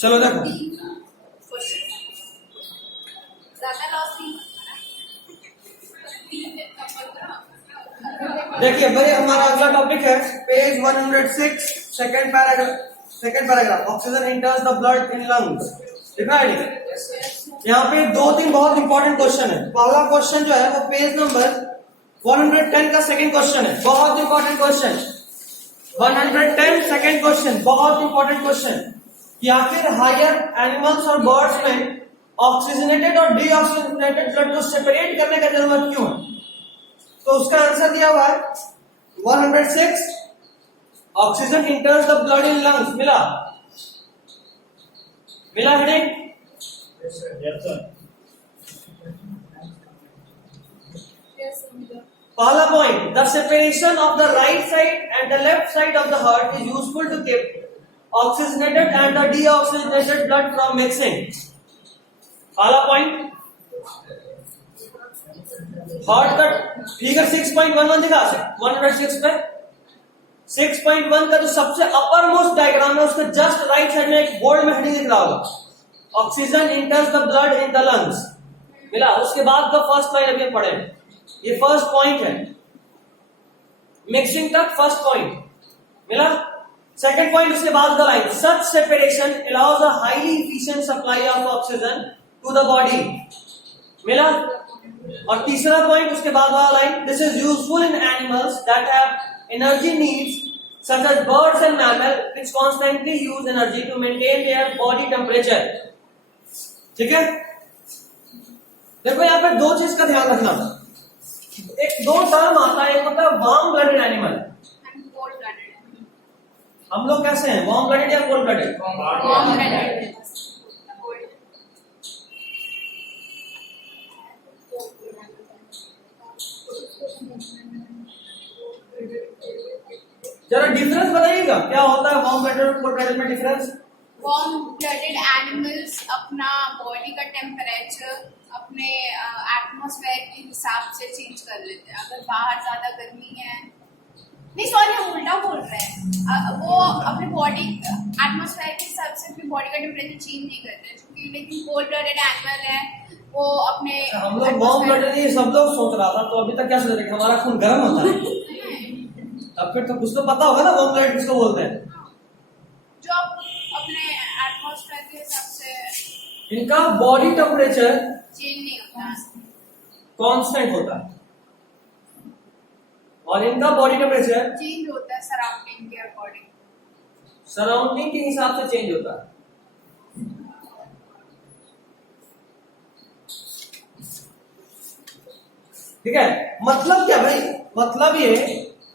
चलो देखो देखिए भाई, हमारा अगला टॉपिक है page 106 second paragraph. Oxygen enters the blood in lungs. ठीक है, यहाँ पे दो तीन बहुत इंपॉर्टेंट क्वेश्चन है। पहला क्वेश्चन जो है वो पेज नंबर 110 का सेकंड क्वेश्चन है, बहुत इंपॉर्टेंट क्वेश्चन। 110 सेकंड क्वेश्चन, बहुत इंपॉर्टेंट क्वेश्चन कि आखिर हायर एनिमल्स और बर्ड्स में ऑक्सीजनेटेड और डीऑक्सीजनेटेड ब्लड को सेपरेट करने का जरूरत क्यों है। तो उसका आंसर दिया हुआ है 106 oxygen enters the blood in lungs. मिला हेडिंग? पहला point, the separation of the right side and the left side of the heart is useful to keep oxygenated and the deoxygenated blood from mixing. पहला point, heart का figure 6.11 दिखा 106 पे 6.1 का जो सबसे upper most diagram है उसके just right side में एक बोल्ड में हेडिंग दिख रहा होगा, oxygen enters the blood in the lungs. मिला? उसके बाद का फर्स्ट लाइन अभी पढ़े, ये फर्स्ट पॉइंट है, मिक्सिंग तक फर्स्ट पॉइंट। मिला? सेकंड पॉइंट उसके बाद का line, such separation allows a highly efficient supply of oxygen to the body. मिला? और तीसरा पॉइंट उसके बाद वाला लाइन, this is useful in animals that have energy needs such as birds and mammals which constantly use energy to maintain their body temperature। ठीक है, देखो यहाँ पे दो चीज का ध्यान रखना, एक दो टर्म आता है, एक होता है वार्म ब्लडेड एनिमल, हम लोग कैसे हैं, वार्म ब्लडेड या कोल्ड ब्लडेड? Warm blooded. जरा डिफरेंस बताइएगा, क्या होता है वार्म ब्लडेड और कोल्ड ब्लडेड में डिफरेंस? वार्म ब्लडेड एनिमल्स अपना बॉडी का टेम्परेचर अपने एटमॉस्फेयर के हिसाब से चेंज कर लेते हैं। अगर बाहर ज्यादा गर्मी है, नहीं सॉरी हम उल्टा बोल रहे हैं, वो अपने बॉडी एटमॉस्फेयर के हिसाब से अपनी बॉडी का टेम्परेचर चेंज नहीं करते, क्योंकि लेकिन कोल्ड ब्लडेड एनिमल है वो अपने, हम लोग वार्म ब्लडेड ये सब लोग सोच रहा था, तो अभी तक क्या सोच रहे थे, हमारा खून गर्म होता है। अब फिर तो कुछ तो पता होगा ना वार्म ब्लडेड किसको बोलते हैं, जो अपने एटमॉस्फेयर के हिसाब से इनका बॉडी टेम्परेचर चेंज नहीं होता, कांस्टेंट होता है, और इनका बॉडी टेम्परेचर चेंज होता है सराउंडिंग के अकॉर्डिंग, सराउंडिंग के हिसाब से चेंज होता है। ठीक है, मतलब क्या भाई, मतलब ये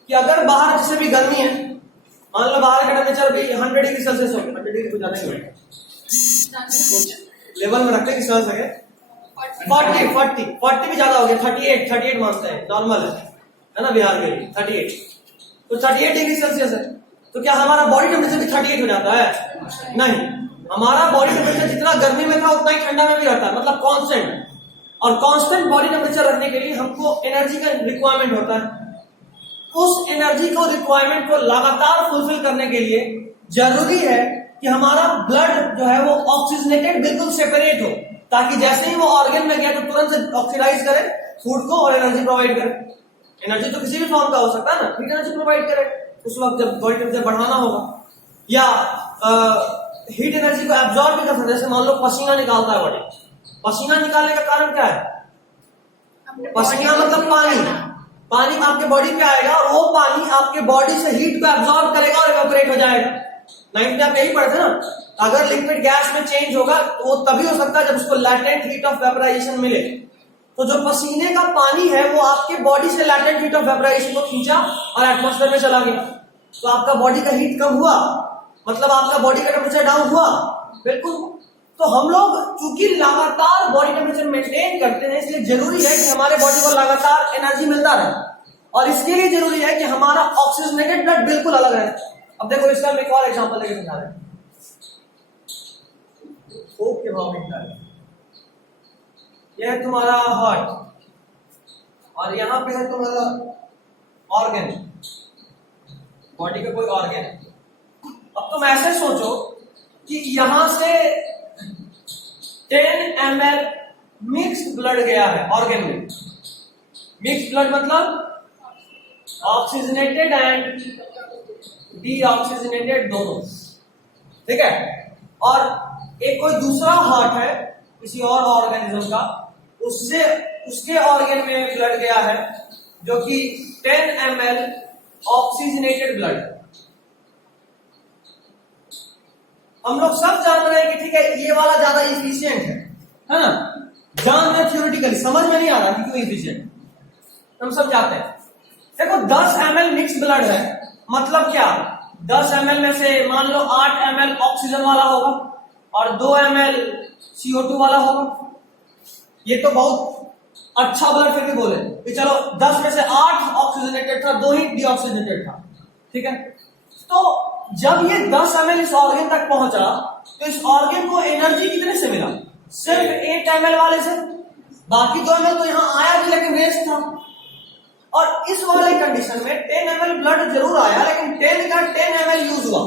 कि अगर बाहर जैसे भी गर्मी है, मान लो बाहर का टेम्परेचर भी 100 डिग्री सेल्सियस हो, 100 डिग्री कुछ ज्यादा नहीं होगा, लेवल में रखते हैं कि समझ सके, 40 भी ज्यादा हो गया, 38 मानते हैं नॉर्मल है ना बिहार के लिए 38, तो 38 डिग्री सेल्सियस है, तो क्या हमारा बॉडी टेम्परेचर भी 38 हो जाता है? नहीं, हमारा बॉडी टेम्परेचर जितना गर्मी में था उतना ही ठंडा में भी रहता है, मतलब कांस्टेंट। और कांस्टेंट बॉडी टेम्परेचर रखने के लिए हमको एनर्जी का रिक्वायरमेंट होता है, उस एनर्जी को रिक्वायरमेंट को लगातार फुलफिल करने के लिए जरूरी है कि हमारा ब्लड जो है वो ऑक्सीजनेटेड बिल्कुल सेपरेट हो, ताकि जैसे ही वो ऑर्गन में गया तो तुरंत से ऑक्सीडाइज करे फूड को और एनर्जी प्रोवाइड करे। एनर्जी तो किसी भी फॉर्म का हो सकता है ना, हीट एनर्जी प्रोवाइड करे उस वक्त जब बॉडी टेम्परेचर बढ़ाना होगा, या हीट एनर्जी को एब्जॉर्ब भी कर सकते हैं। जैसे मान लो पसीना निकालता है बॉडी, पसीना निकालने का कारण क्या है? पसीना मतलब पानी आपके बॉडी पे आएगा और वो पानी आपके बॉडी से हीट को एब्जॉर्ब करेगा और इवेपोरेट हो जाएगा। 9th में आप यही पढ़ते ना, अगर लिक्विड गैस में चेंज होगा तो वो तभी हो सकता है जब उसको लैटेंट हीट ऑफ वेपराइजेशन मिले। तो जो पसीने का पानी है वो आपके बॉडी से लैटेंट हीट ऑफ वेपराइजेशन को खींचा और एटमॉस्फेयर में चला गया, तो आपका बॉडी का हीट कम हुआ, मतलब आपका बॉडी का टेम्परेचर डाउन हुआ। बिल्कुल, तो हम लोग चूंकि लगातार बॉडी टेम्परेचर मेंटेन करते हैं, इसलिए जरूरी है कि हमारे बॉडी को लगातार एनर्जी मिलता रहे, और इसके लिए जरूरी है कि हमारा ऑक्सीजनेटेड ब्लड बिल्कुल अलग रहे। अब देखो इसका हम एक और एग्जांपल लेके समझा रहे हैं। ओके यह है तुम्हारा हार्ट और यहाँ पे है तुम्हारा ऑर्गन, बॉडी का कोई ऑर्गन है। अब तुम ऐसे सोचो कि यहां से 10 ml मिक्स्ड ब्लड गया है ऑर्गन में। मिक्स्ड ब्लड मतलब ऑक्सीजनेटेड एंड डीऑक्सीजनेटेड दोनों, ठीक है। और एक कोई दूसरा हार्ट है किसी और ऑर्गेनिज्म का, उससे उसके ऑर्गन में ब्लड गया है जो कि 10 ml ऑक्सीजनेटेड ब्लड। हम लोग सब जान रहे हैं कि ठीक है ये वाला ज्यादा इफिशियंट है ना। जान रहे थ्योरेटिकली, समझ में नहीं आ रहा कि क्यों इफिशियंट, हम सब जाते हैं। देखो 10 ml मिक्स ब्लड है, मतलब क्या, 10 ml में से मान लो 8 ml ऑक्सीजन वाला होगा और 2 ml CO2 वाला होगा। ये तो बहुत अच्छा ब्लड फिर भी बोले कि चलो 10 में से 8 ऑक्सीजनेटेड था, 2 ही डीऑक्सीजनेटेड था, ठीक है। तो जब ये 10 ml इस ऑर्गन तक पहुंचा तो इस ऑर्गन को एनर्जी कितने से मिला, सिर्फ 8 ml वाले से। बाकी 2 ml तो यहां आया भी लेकिन वेस्ट था। और इस वाले कंडीशन में 10 ml ब्लड जरूर आया लेकिन 10 का 10 ml यूज हुआ।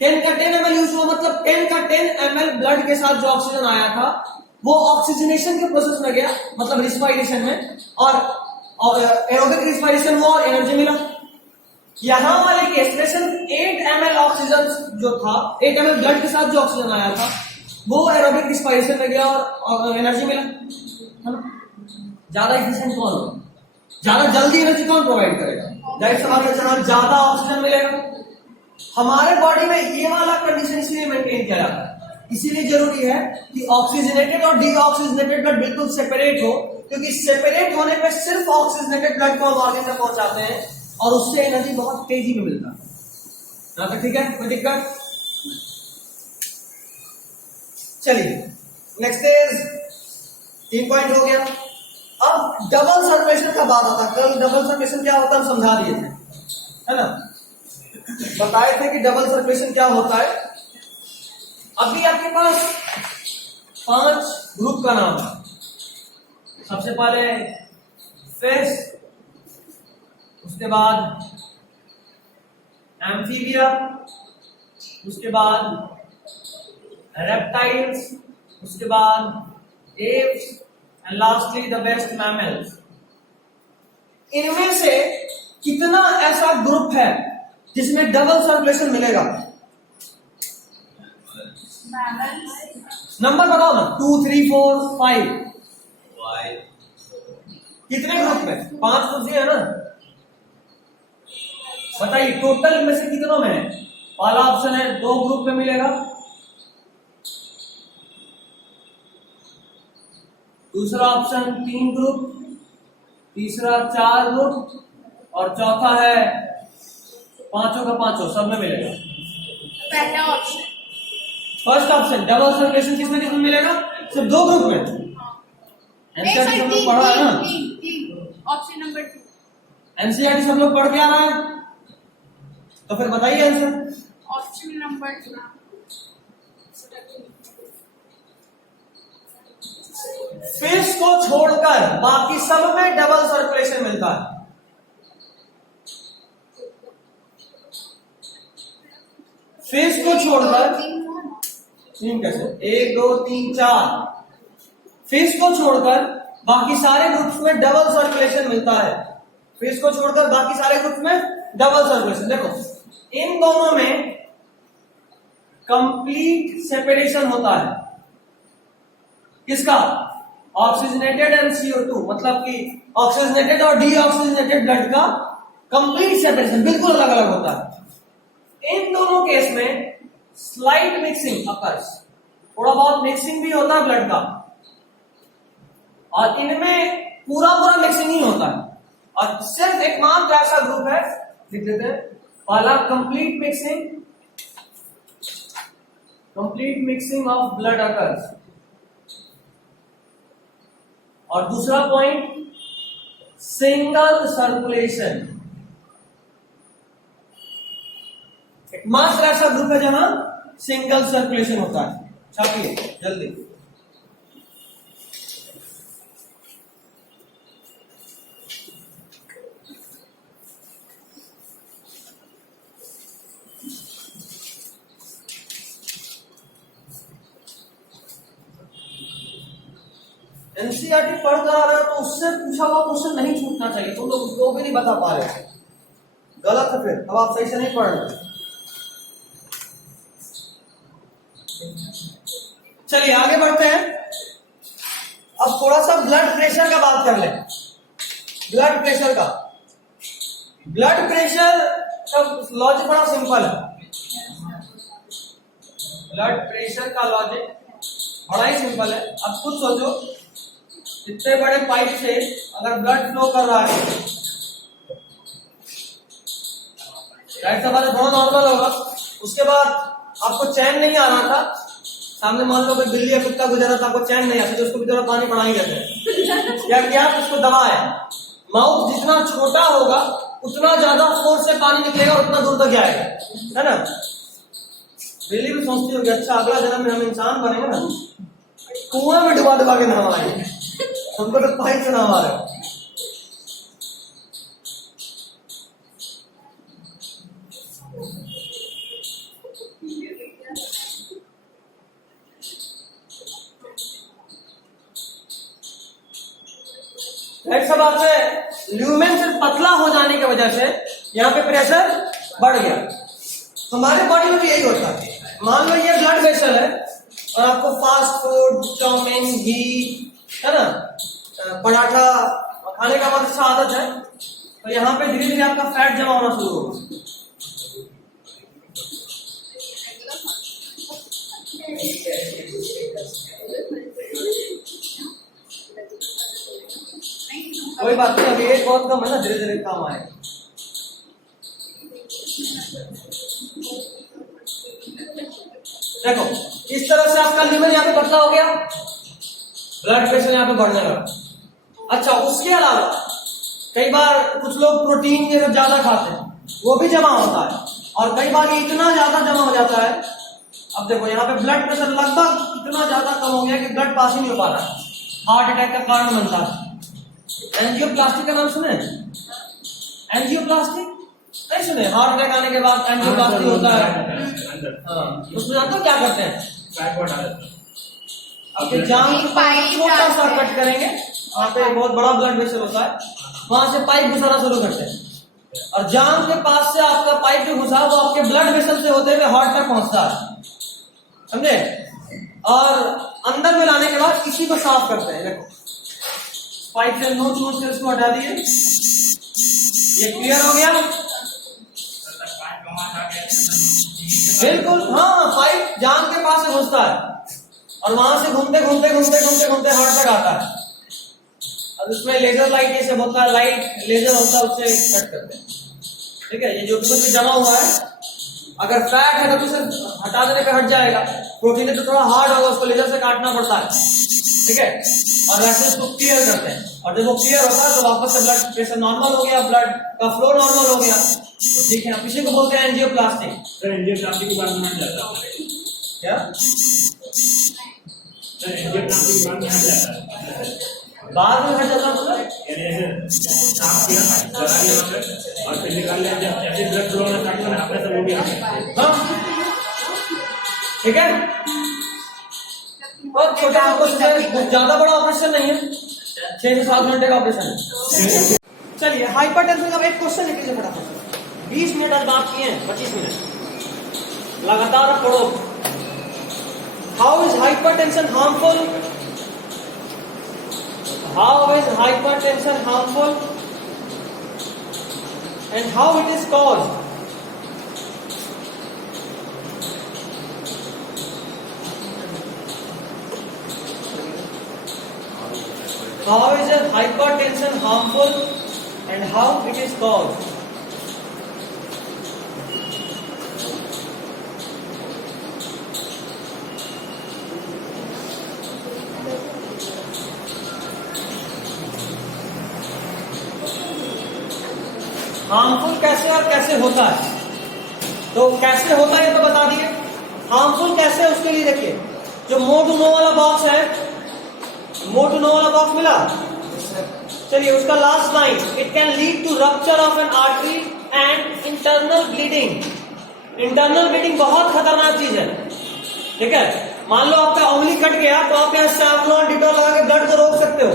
10 का 10 ml यूज हुआ मतलब 10 का 10 ml ब्लड के साथ जो ऑक्सीजन आया था वो ऑक्सीजनेशन के प्रोसेस में गया, मतलब रिस्पायरेशन में, और एरोबिक रिस्पायरेशन हुआ और एनर्जी मिला। यहां वाले केस में सिर्फ 8 ml ऑक्सीजन जो था, 8 ml ब्लड के साथ जो ऑक्सीजन आया था वो एरोबिक रिस्पायरेशन में गया और एनर्जी मिला, है ना। ज्यादा एफिशिएंट कौन होगा, ज्यादा जल्दी एनर्जी कौन प्रोवाइड करेगा, जाहिर सी बात है ज्यादा ऑक्सीजन मिलेगा। हमारे बॉडी में ये वाला कंडीशन इसलिए मेंटेन किया जाता है, इसीलिए जरूरी है कि ऑक्सीजनेटेड और डीऑक्सीजनेटेड ब्लड बिल्कुल सेपरेट हो, क्योंकि सेपरेट होने पे सिर्फ ऑक्सीजनेटेड ब्लड को हम ऑर्गन तक पहुंचाते हैं और उससे एनर्जी बहुत तेजी में मिलता है। यहां तक ठीक है, कोई दिक्कत? चलिए नेक्स्ट इज 3 पॉइंट हो गया। अब डबल सर्कुलेशन का बात आता है। कल डबल सर्कुलेशन क्या होता है हम समझा दिए थे, है ना, बताए थे कि डबल सर्कुलेशन क्या होता है। अभी आपके पास 5 ग्रुप का नाम है। सबसे पहले फिश, उसके बाद एम्फीबिया, उसके बाद रेप्टाइल्स, उसके बाद apps and lastly the best mammals. इनमें से कितना ऐसा ग्रुप है जिसमें डबल सर्कुलेशन मिलेगा? नंबर बताओ ना, 2 3 4 5 कितने ग्रुप में? 5 तो है ना, बताइए टोटल में से कितनों में है? पहला ऑप्शन है 2 ग्रुप में मिलेगा, दूसरा ऑप्शन 3 ग्रुप, तीसरा 4 ग्रुप और चौथा है 5 का 5 सब में मिलेगा। पहला option, first option double circulation किसमें किसमें मिलेगा? सिर्फ 2 ग्रुप में। एनसीईआरटी सब लोग पढ़ा है ना, ऑप्शन नंबर 2। एनसीईआरटी सब लोग पढ़ के आ रहा है, तो फिर बताइए आंसर। Option number 2। फिश को छोड़कर बाकी सब में डबल सर्कुलेशन मिलता है। फिश को छोड़कर 3 कैसे, 1 2 3 4, फिश को छोड़कर बाकी सारे ग्रुप्स में डबल सर्कुलेशन मिलता है। फिश को छोड़कर बाकी सारे ग्रुप में डबल सर्कुलेशन। देखो इन दोनों में कंप्लीट सेपरेशन होता है। किसका? ऑक्सीजनेटेड एंड CO2, मतलब कि ऑक्सीजनेटेड और डीऑक्सीजनेटेड ब्लड का कंप्लीट सेपरेशन बिल्कुल अलग अलग होता है। इन दोनों केस में स्लाइट मिक्सिंग अकर्स, थोड़ा बहुत मिक्सिंग भी होता है ब्लड का, और इनमें पूरा पूरा मिक्सिंग नहीं होता है। और सिर्फ एकमात्र ऐसा ग्रुप है, लिख देते हैं, पहला complete mixing of blood occurs, और दूसरा पॉइंट सिंगल सर्कुलेशन। एकमात्र ऐसा ग्रुप है जहां सिंगल सर्कुलेशन होता है। छापिए जल्दी। एनसीईआरटी पढ़ कर आ रहे हो तो उससे पूछा हुआ क्वेश्चन नहीं छूटना चाहिए। तुम लोग उसको भी नहीं बता पा रहे हो, गलत है। फिर अब आप सही से नहीं पढ़ रहे। चलिए आगे बढ़ते हैं। अब थोड़ा सा ब्लड प्रेशर का बात कर लें। ब्लड प्रेशर का लॉजिक बड़ा सिंपल है। ब्लड प्रेशर का लॉजिक बड़ा ही सिंपल है। अब खुद सोचो, इतने बड़े पाइप से अगर ब्लड फ्लो कर रहा है, राइट से बात थोड़ा नॉर्मल होगा। उसके बाद आपको चैन नहीं आ रहा था, सामने मान लो कोई बिल्ली या कुत्ता गुजर रहा था, आपको चैन नहीं आता, तो उसको भी थोड़ा पानी पड़ा ही देते हैं। क्या किया, उसको दबाया। माउथ जितना छोटा होगा उतना ज्यादा फोर्स से पानी निकलेगा, उतना दूर तक जाएगा, है ना। बिल्ली भी सोचती होगी अच्छा अगला जन्म में हम इंसान बनेंगे ना, कुआं में डुबा डुबा के नहवाएंगे, हमको तो पाइप से नहवा रहे हो। सब आपसे ल्यूमेन से पतला हो जाने की वजह से यहाँ पे प्रेशर बढ़ गया। हमारे बॉडी में भी यही होता है। मान लो ये ब्लड वेसल है और आपको फास्ट फूड, चाउमीन, घी, है ना, पराठा खाने का बहुत अच्छा आदत है, तो यहाँ पे धीरे धीरे आपका फैट जमा होना शुरू होगा। कोई बात नहीं, अभी एक बहुत कम है ना, धीरे धीरे काम आएगा। देखो इस तरह से आपका लीवर यहाँ पे पतला हो गया, ब्लड प्रेशर यहाँ पे बढ़ने लगा। अच्छा, उसके अलावा कई बार कुछ लोग प्रोटीन ये सब ज्यादा खाते हैं, वो भी जमा होता है, और कई बार ये इतना ज्यादा जमा हो जाता है। अब देखो यहाँ पे ब्लड प्रेशर लगभग इतना ज्यादा कम हो गया कि ब्लड पास ही नहीं हो पा रहा है, हार्ट अटैक का कारण बनता है। एंजियोप्लास्टी का नाम सुने? एंजियोप्लास्टी नहीं सुने? हार्ट अटैक आने के बाद एंजियोप्लास्टी होता है। हाँ, उसमें जानते हो क्या करते हैं? आपके जान छोटा सा कट करेंगे, वहाँ पे बहुत बड़ा ब्लड वेसल होता है, वहां से पाइप घुसाना शुरू करते हैं, और जान के पास से आपका पाइप जो घुसा वो आपके ब्लड वेसल से होते हुए हार्ट तक पहुंचता है, समझे। और अंदर में लाने के बाद इसी को साफ करते हैं। देखो पाइप से नोच नोच के उसको हटा दिए, ये क्लियर हो गया। बिल्कुल हाँ, पाइप जान के पास से घुसता है और वहां से घूमते घूमते घूमते घूमते घूमते हार्ट तक आता है, और उसमें लेजर लाइट जैसे होता है, लाइट लेजर होता है, उससे कट करते हैं। ठीक है, ये जो कुछ भी जमा हुआ है, अगर फैट है तो उसे हटा देने पे हट जाएगा, प्रोटीन है तो थोड़ा हार्ड होगा, उसको लेजर से काटना पड़ता है। ठीक है, और वैसे उसको क्लियर करते हैं, और जब वो क्लियर होता है तो वापस से ब्लड प्रेशर नॉर्मल हो गया, ब्लड का फ्लो नॉर्मल हो गया। तो ठीक है, आप इसी को बोलते हैं एंजियोप्लास्टी। सर एंजियोप्लास्टी के बारे में हट जाता है क्या? सर एंजियोप्लास्टी के बारे में हट जाता है, बाद में हट जाता है, यानी ऐसे सांप की लगा लिया और फिर निकाल लिया, जब जैसे ब्लड फ्लो होना स्टार्ट होना आपने सब हो गया। हाँ ठीक है, और छोटा ऑपरेशन, ज्यादा बड़ा ऑपरेशन नहीं है, 6 से 7 घंटे का ऑपरेशन है। चलिए हाइपरटेंशन का एक क्वेश्चन लिख लीजिए फटाफट। 20 मिनट आज बात किए हैं, 25 मिनट लगातार पढ़ो। How is hypertension harmful? How is hypertension harmful and how it is caused? How is hypertension harmful and how it is caused? Harmful कैसे और कैसे होता है? तो कैसे होता है तो बता दिए, हार्मफुल कैसे है उसके लिए देखिए, जो मोर टू नो वाला बॉक्स है, मोर टू नो वाला बॉक्स मिला, चलिए उसका last line, it can lead to rupture of an artery and internal bleeding. Internal bleeding बहुत खतरनाक चीज है, ठीक है। मान लो आपका उंगली कट गया तो आप यहाँ सैवलॉन डिटॉल लगा के ब्लड को रोक सकते हो,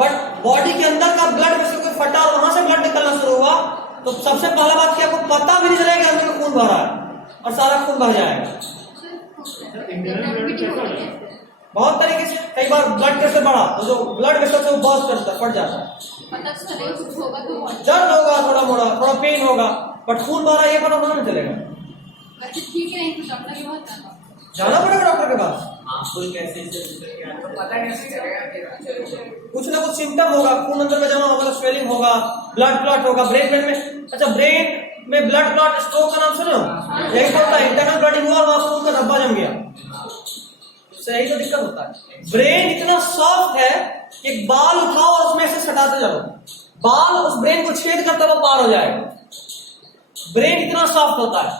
बट बॉडी के अंदर का ब्लड में से कोई फटा और वहां से ब्लड निकलना शुरू हुआ तो सबसे पहला बात कि आपको पता भी नहीं चलेगा अंदर में खून भरा है और सारा खून बह जाएगा। बहुत तरीके से कई बार ब्लड प्रेशर बढ़ा तो जो ब्लड प्रेशर से वो बर्स्ट करता है, फट जाता है, दर्द होगा, थोड़ा मोड़ा, थोड़ा पेन होगा, बट खून बह रहा है ये पता नहीं चलेगा। जाना पड़ेगा डॉक्टर के पास। कुछ ना कुछ सिम्टम होगा, खून अंदर में जमा होगा, स्वेलिंग होगा, ब्लड क्लॉट होगा, ब्रेन में। अच्छा, ब्रेन में ब्लड क्लॉट स्ट्रोक का नाम सुने हो? यही तो होता है, इंटरनल ब्लडिंग हुआ और वहां खून का धब्बा जम गया, यही तो दिक्कत होता है। ब्रेन इतना सॉफ्ट है कि बाल उठाओ और उसमें से सटाते जाओ, बाल उस ब्रेन को छेद करता हुआ पार हो जाएगा। ब्रेन इतना सॉफ्ट होता है,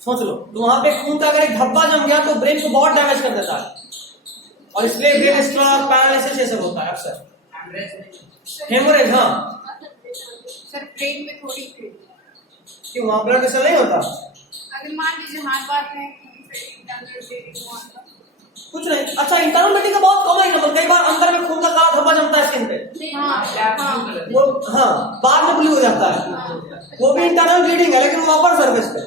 सोच लो। तो वहां पे खून का अगर एक धब्बा जम गया तो ब्रेन को बहुत डैमेज कर देता है और इसलिए ब्रेन स्ट्रोक, पैरालिसिस ये सब होता है अक्सर। हेमोरेज, हाँ सर ब्रेन में थोड़ी क्यों वहां ब्लड प्रेशर नहीं होता? अगर मान लीजिए हाथ बात में कुछ नहीं। अच्छा, इंटरनल ब्लीडिंग का बहुत कॉमन है, कई बार अंदर में खून का काला धब्बा जमता है स्किन पे, वो हाँ बाद में ब्लू हो जाता है, वो भी इंटरनल ब्लीडिंग है लेकिन वो अपर सर्फेस पे।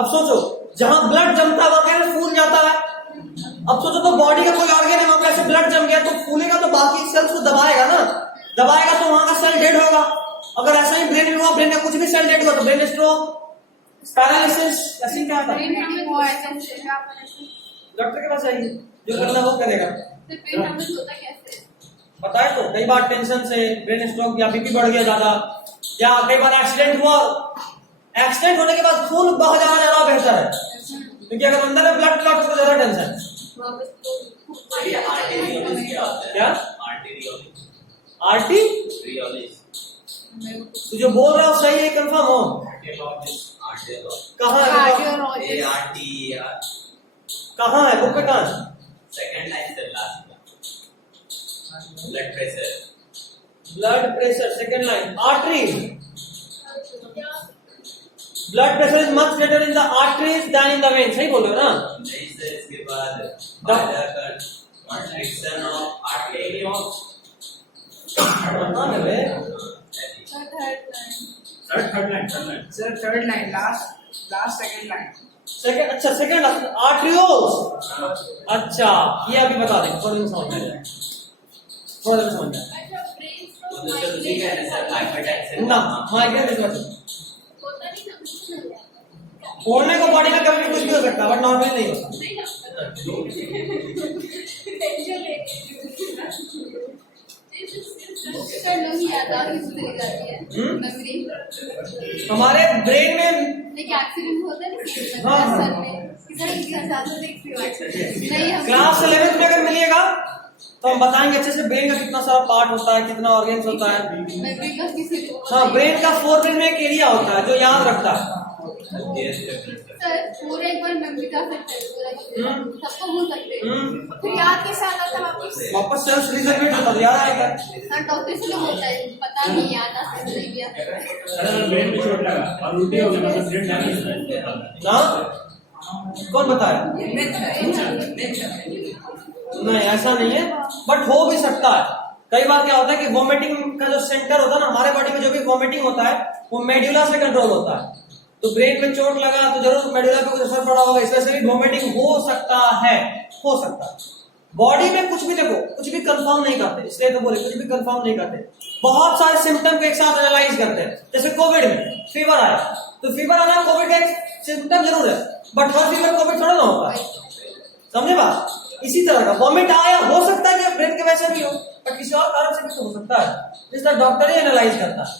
अब सोचो, जहां ब्लड जमता है वहां पे फूल जाता है। अब सोचो तो बॉडी का कोई ऑर्गन है वहां पे ऐसे ब्लड जम गया तो फूलेगा तो बाकी सेल्स को दबाएगा ना, दबाएगा तो वहां का सेल डेड होगा। अगर ऐसा ही ब्रेन में हुआ, ब्रेन का कुछ भी सेल डेड हुआ तो ब्रेन स्ट्रोक, पैरालिसिस, ऐसे क्या आता है? डॉक्टर के पास आइए, जो करना वो करेगा। बताए तो कई बार टेंशन से ब्रेन स्ट्रोक या बीपी बढ़ गया ज्यादा, या कई बार एक्सीडेंट हुआ, एक्सीडेंट होने के बाद खून बह जाना ज्यादा बेहतर है, क्योंकि अगर अंदर में ब्लड क्लॉट तो ज्यादा टेंशन। क्या तू जो बोल रहा हो सही है, कंफर्म हो? कहाँ है? कहाँ है बुक पे? कहाँ? सेकंड लाइन से last blood pressure, blood pressure second line, artery. Blood pressure is much greater in the arteries than in the vein. सही बोल रहे हो ना? नहीं सर, इसके बाद contraction of artery of third line last second line. Second, अच्छा second arterioles. अच्छा, ये अभी बता दें, थोड़ा दिन समझ में आएगा, थोड़ा दिन समझ में आएगा। उसी का है सर, हाइपरटेंशन ना माइग्रेन इस वजह बोलने को बॉडी में कभी कुछ भी हो सकता है बट नॉर्मली नहीं होता। हमारे ब्रेन में एक्सीडेंट होता है हाँ, हाँ। क्लास 11th में अगर मिलिएगा तो हम बताएंगे अच्छे से ब्रेन का कितना सारा पार्ट होता है, कितना ऑर्गेन्स होता है। हाँ, ब्रेन का फोरब्रेन में एक एरिया होता है जो याद रखता है। सर पूरा एक बार मेमोरी का सकते हैं, सबको भूल सकते हैं, फिर याद कैसे आता था वापस सेल्स रिजर्वेट होता है, याद आएगा। सर डॉक्टर से लोग होता है, पता नहीं याद आ सकता है क्या? अगर ब्रेन में चोट लगा और उल्टी हो गई मतलब ब्रेन डैमेज ना कौन बताया? नहीं, ऐसा नहीं है, बट हो भी सकता है। कई बार क्या होता है कि वॉमिटिंग का जो सेंटर होता है ना हमारे बॉडी में, जो भी वॉमिटिंग होता है वो मेडुला से कंट्रोल होता है। तो ब्रेन में चोट लगा तो जरूर मेडुला पे कुछ असर पड़ा होगा, इस वजह से भी वॉमिटिंग हो सकता है, हो सकता है। बॉडी में कुछ भी देखो, कुछ भी कंफर्म नहीं करते, इसलिए तो बोले कुछ भी कंफर्म नहीं करते। बहुत सारे सिम्टम को एक साथ एनालाइज करते हैं। जैसे कोविड में फीवर आया तो फीवर आना कोविड का एक सिम्टम जरूर है, बट हर फीवर कोविड थोड़ा ना होता है, समझे बात? इसी तरह का वॉमिट आया, हो सकता है कि ब्रेन के वैसे भी हो, बट किसी और कारण से भी तो हो सकता है, जिसका डॉक्टर ही एनालाइज करता है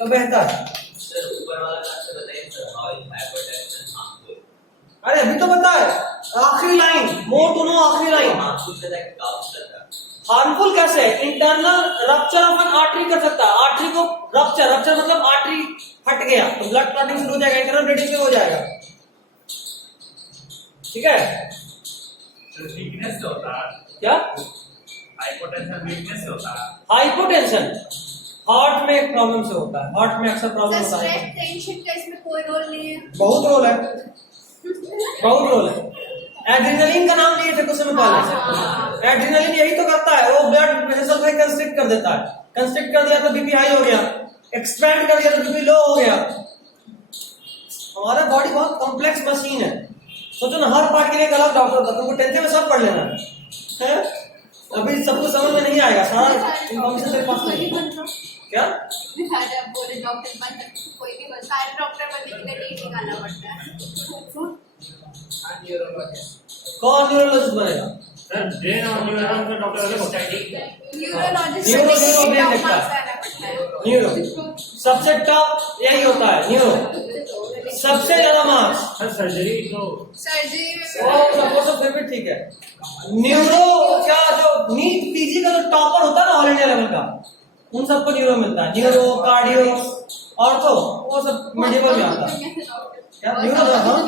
तो बेहतर है। सर ऊपर वाला क्लास बताइए sir, how is hypertension harmful? अरे अभी तो पता है, आखिरी लाइन, मोर टू नो आखिरी लाइन। हार्मफुल से लाइक काउंसलर का हार्मफुल कैसे है? Internal rupture of an artery कर सकता है। आर्टरी को रप्चर मतलब आर्टरी फट गया तो ब्लड क्लॉटिंग शुरू हो जाएगा, इंटरनल ब्लीडिंग शुरू हो जाएगा, ठीक है? वीकनेस से होता है क्या? हाइपोटेंशन वीकनेस से होता है। हाइपोटेंशन हार्ट में एक प्रॉब्लम से होता है, हार्ट में अक्सर प्रॉब्लम होता है। टेंशन का इसमें कोई रोल नहीं है। बहुत रोल है, बहुत रोल है। एड्रेनलिन का नाम लिए थे कुछ समय पहले। एड्रेनलिन यही तो करता है, वो ब्लड वेसल को कंस्ट्रिक्ट कर देता है। कंस्ट्रिक्ट कर दिया तो बीपी हाई हो गया, एक्सपैंड कर दिया तो बीपी लो हो गया। हमारा बॉडी बहुत कॉम्प्लेक्स मशीन है। सोचो ना, हर पार्ट के लिए एक अलग डॉक्टर होता है। तुमको 10th में सब पढ़ लेना है। अभी सबको समझ में नहीं आएगा, सारा इन्फॉर्मेशन तेरे पास नहीं है। क्या आप बोले डॉक्टर बन सकते, कोई भी बन, सारे डॉक्टर बनने के लिए नहीं निकालना पड़ता है। कौन न्यूरोलॉजिस्ट बनेगा? सर ब्रेन और न्यूरॉन का डॉक्टर अलग होता है। न्यूरोलॉजिस्ट न्यूरो बनने के लिए ब्रेन 9 देखता मार्क्स है। आना पड़ता है। न्यूरो सबसे टॉप यही होता है, न्यूरो सबसे ज्यादा मार्क्स। सर सर्जरी तो सर्जरी वो तो फिर भी ठीक है। न्यूरो क्या, जो नीट पीजी का जो टॉपर होता है ना ऑल इंडिया लेवल का, उन सबको न्यूरो मिलता है। न्यूरो, कार्डियो, ऑर्थो, वो सब मेडिकल में आता है। क्या न्यूरो? हाँ,